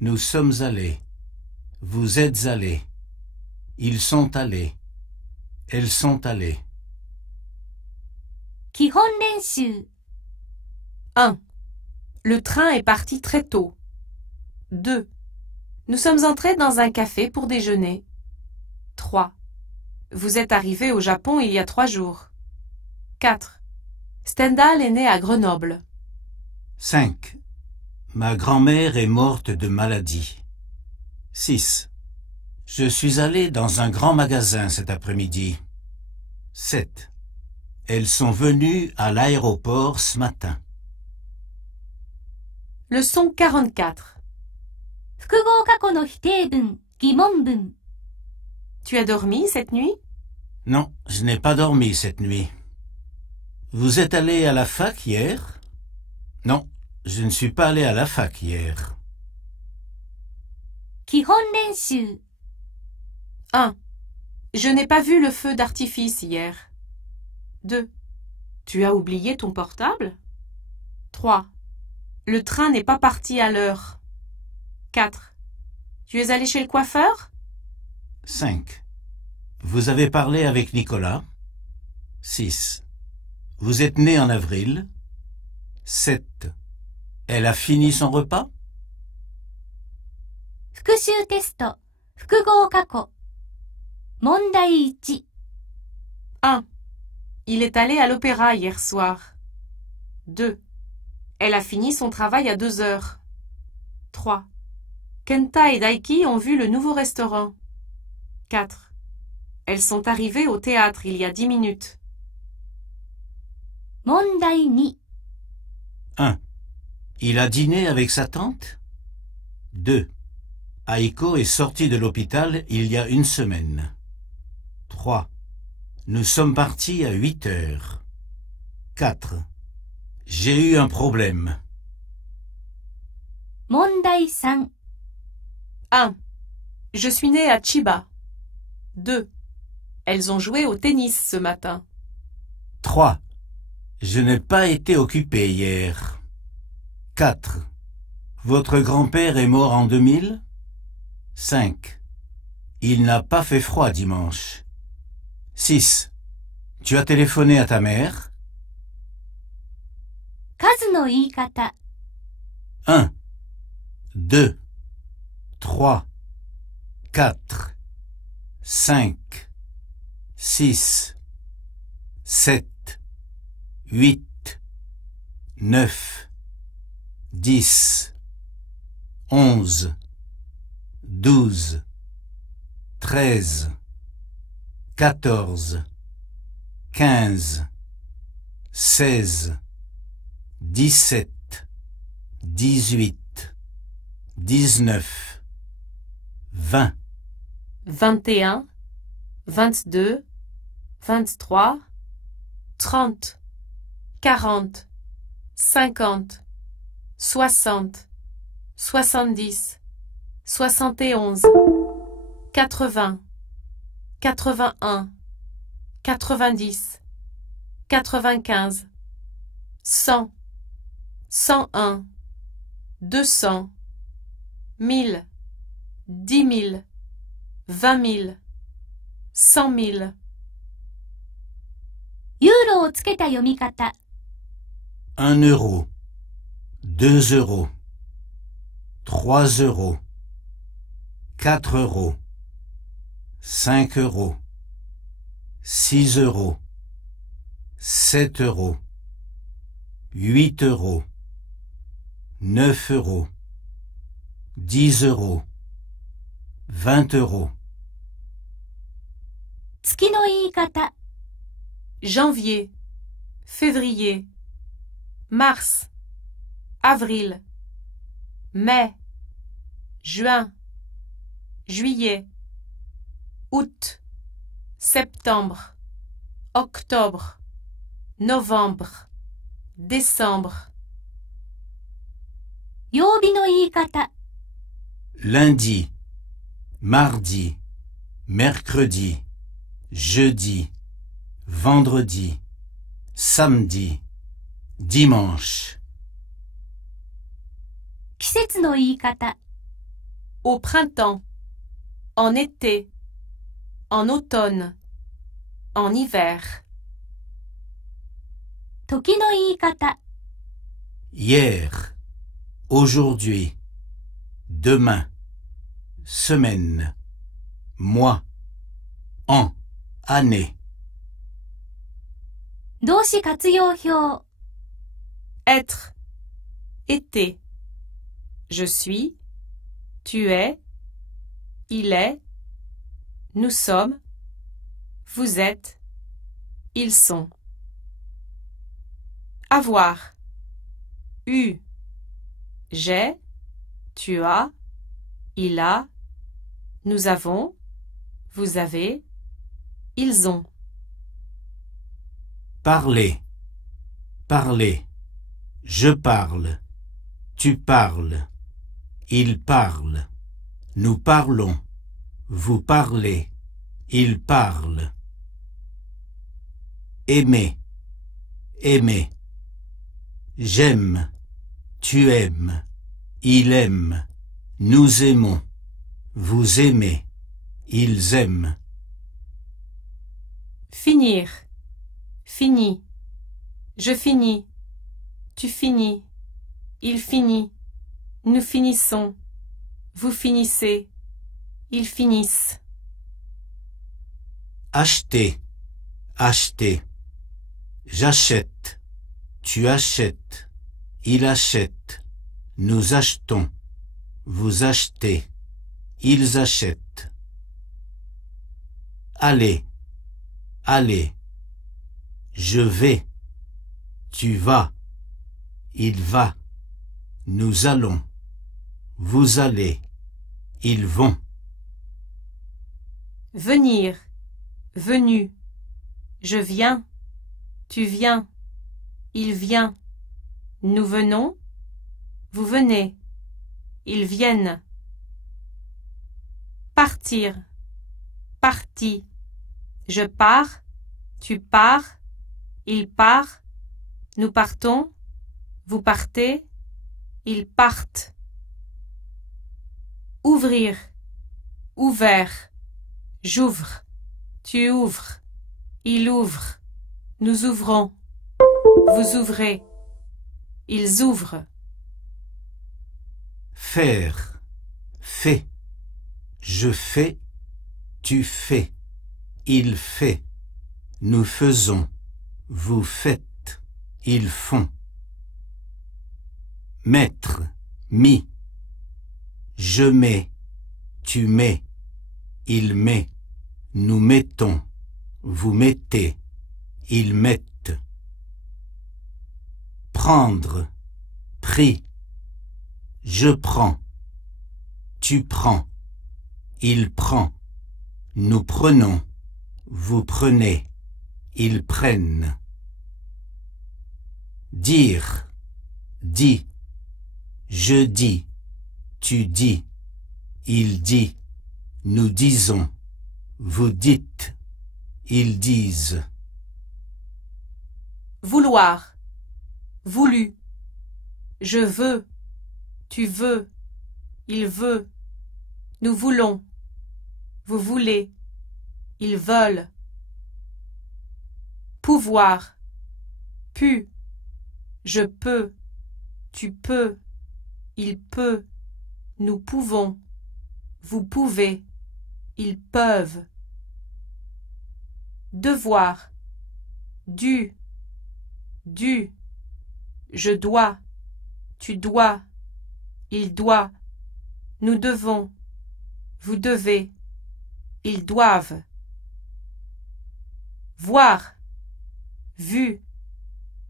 Nous sommes allés. Vous êtes allés. Ils sont allés. Elles sont allées. 基本練習。 1. Le train est parti très tôt. 2. Nous sommes entrés dans un café pour déjeuner. 3. Vous êtes arrivé au Japon il y a 3 jours. 4. Stendhal est né à Grenoble. 5. Ma grand-mère est morte de maladie. 6. Je suis allé dans un grand magasin cet après-midi. 7. Elles sont venues à l'aéroport ce matin. Leçon 44. 複合過去の否定文、疑問文。 Tu as dormi cette nuit? Non, je n'ai pas dormi cette nuit. Vous êtes allé à la fac hier? Non, je ne suis pas allé à la fac hier. 基本練習。 1. Je n'ai pas vu le feu d'artifice hier. 2. Tu as oublié ton portable? 3. Le train n'est pas parti à l'heure. 4. Tu es allé chez le coiffeur? 5. Vous avez parlé avec Nicolas? 6. Vous êtes né en avril? 7. Elle a fini son repas? 復習テスト、複合過去。問題1。 1. Il est allé à l'opéra hier soir. 2. Elle a fini son travail à 2 heures. 3. Kenta et Daiki ont vu le nouveau restaurant. 4. Elles sont arrivées au théâtre il y a 10 minutes. 問題2。 1. Il a dîné avec sa tante? 2. Aiko est sortie de l'hôpital il y a 1 semaine. 3. Nous sommes partis à 8 heures. 4. J'ai eu un problème. 問題3。 1. Je suis née à Chiba. 2. Elles ont joué au tennis ce matin. 3. Je n'ai pas été occupé hier. 4. Votre grand-père est mort en 2000? 5. Il n'a pas fait froid dimanche. 6. Tu as téléphoné à ta mère? 数の言い方。 1, 2, 3, 4, 5, 6, 7, 8, 9, 10, 11, 12, 13, 14, 15, 16, 17, 18, 19, 20, 21, 22, 23, 30, 40, 50, 60, 70, 71, 80, 81, 90, 95, 100, 101, 200, 1000, 10 000, 20 000, 100 000, ユーロをつけた読み方。 1 euro, 2 euros, 3 euros, 4 euros, 5 euros, 6 euros, 7 euros, 8 euros, 9 euros, 10 euros, 20 euros. 月の言い方。 janvier, février, mars, avril, mai, juin, juillet, août, septembre, octobre, novembre, décembre. 曜日の言い方。 Lundi, mardi, mercredi, jeudi, vendredi, samedi, dimanche. 季節の言い方。 Au printemps, en été, en automne, en hiver. 時の言い方。 Hier, aujourd'hui, demain, semaine, mois, an, année. 動詞活用表。 Être, été. Je suis, tu es, il est, nous sommes, vous êtes, ils sont. Avoir, eu, j'ai, tu as, il a, nous avons, vous avez, ils ont. Parler, parler. Je parle, tu parles, il parle, nous parlons, vous parlez, il parle. Aimer, aimer. J'aime, tu aimes, il aime, nous aimons, vous aimez, ils aiment. Finir, fini. Je finis, tu finis, il finit, nous finissons, vous finissez, ils finissent. Acheter, acheter. J'achète, tu achètes, il achète, nous achetons, vous achetez, ils achètent. Aller, aller. Je vais, tu vas, il va, nous allons, vous allez, ils vont. Venir, venu. Je viens, tu viens, il vient. Nous venons, vous venez, ils viennent. Partir, parti. Je pars, tu pars, il part, nous partons, vous partez, ils partent. Ouvrir, ouvert. J'ouvre, tu ouvres, il ouvre, nous ouvrons, vous ouvrez, ils ouvrent. Faire, fait. Je fais, tu fais, il fait, nous faisons, vous faites, ils font. Mettre, mis. Je mets, tu mets, il met, nous mettons, vous mettez, ils mettent. Prendre, pris. Je prends, tu prends, il prend, nous prenons, vous prenez, ils prennent. Dire, dit. Je dis, tu dis, il dit, nous disons, vous dites, ils disent. Vouloir, voulu. Je veux, tu veux, il veut, nous voulons, vous voulez, ils veulent. Pouvoir, pu, je peux, tu peux, il peut, nous pouvons, vous pouvez, ils peuvent. Devoir, dû, je dois, tu dois, il doit, nous devons, vous devez, ils doivent. Voir, vu,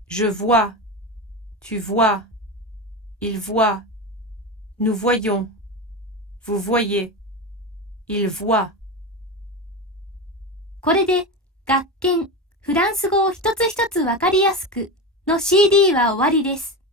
je vois, tu vois, il voit, nous voyons, vous voyez, il voit. これで学研フランス語を一つ一つわかりやすくの CD は終わりです。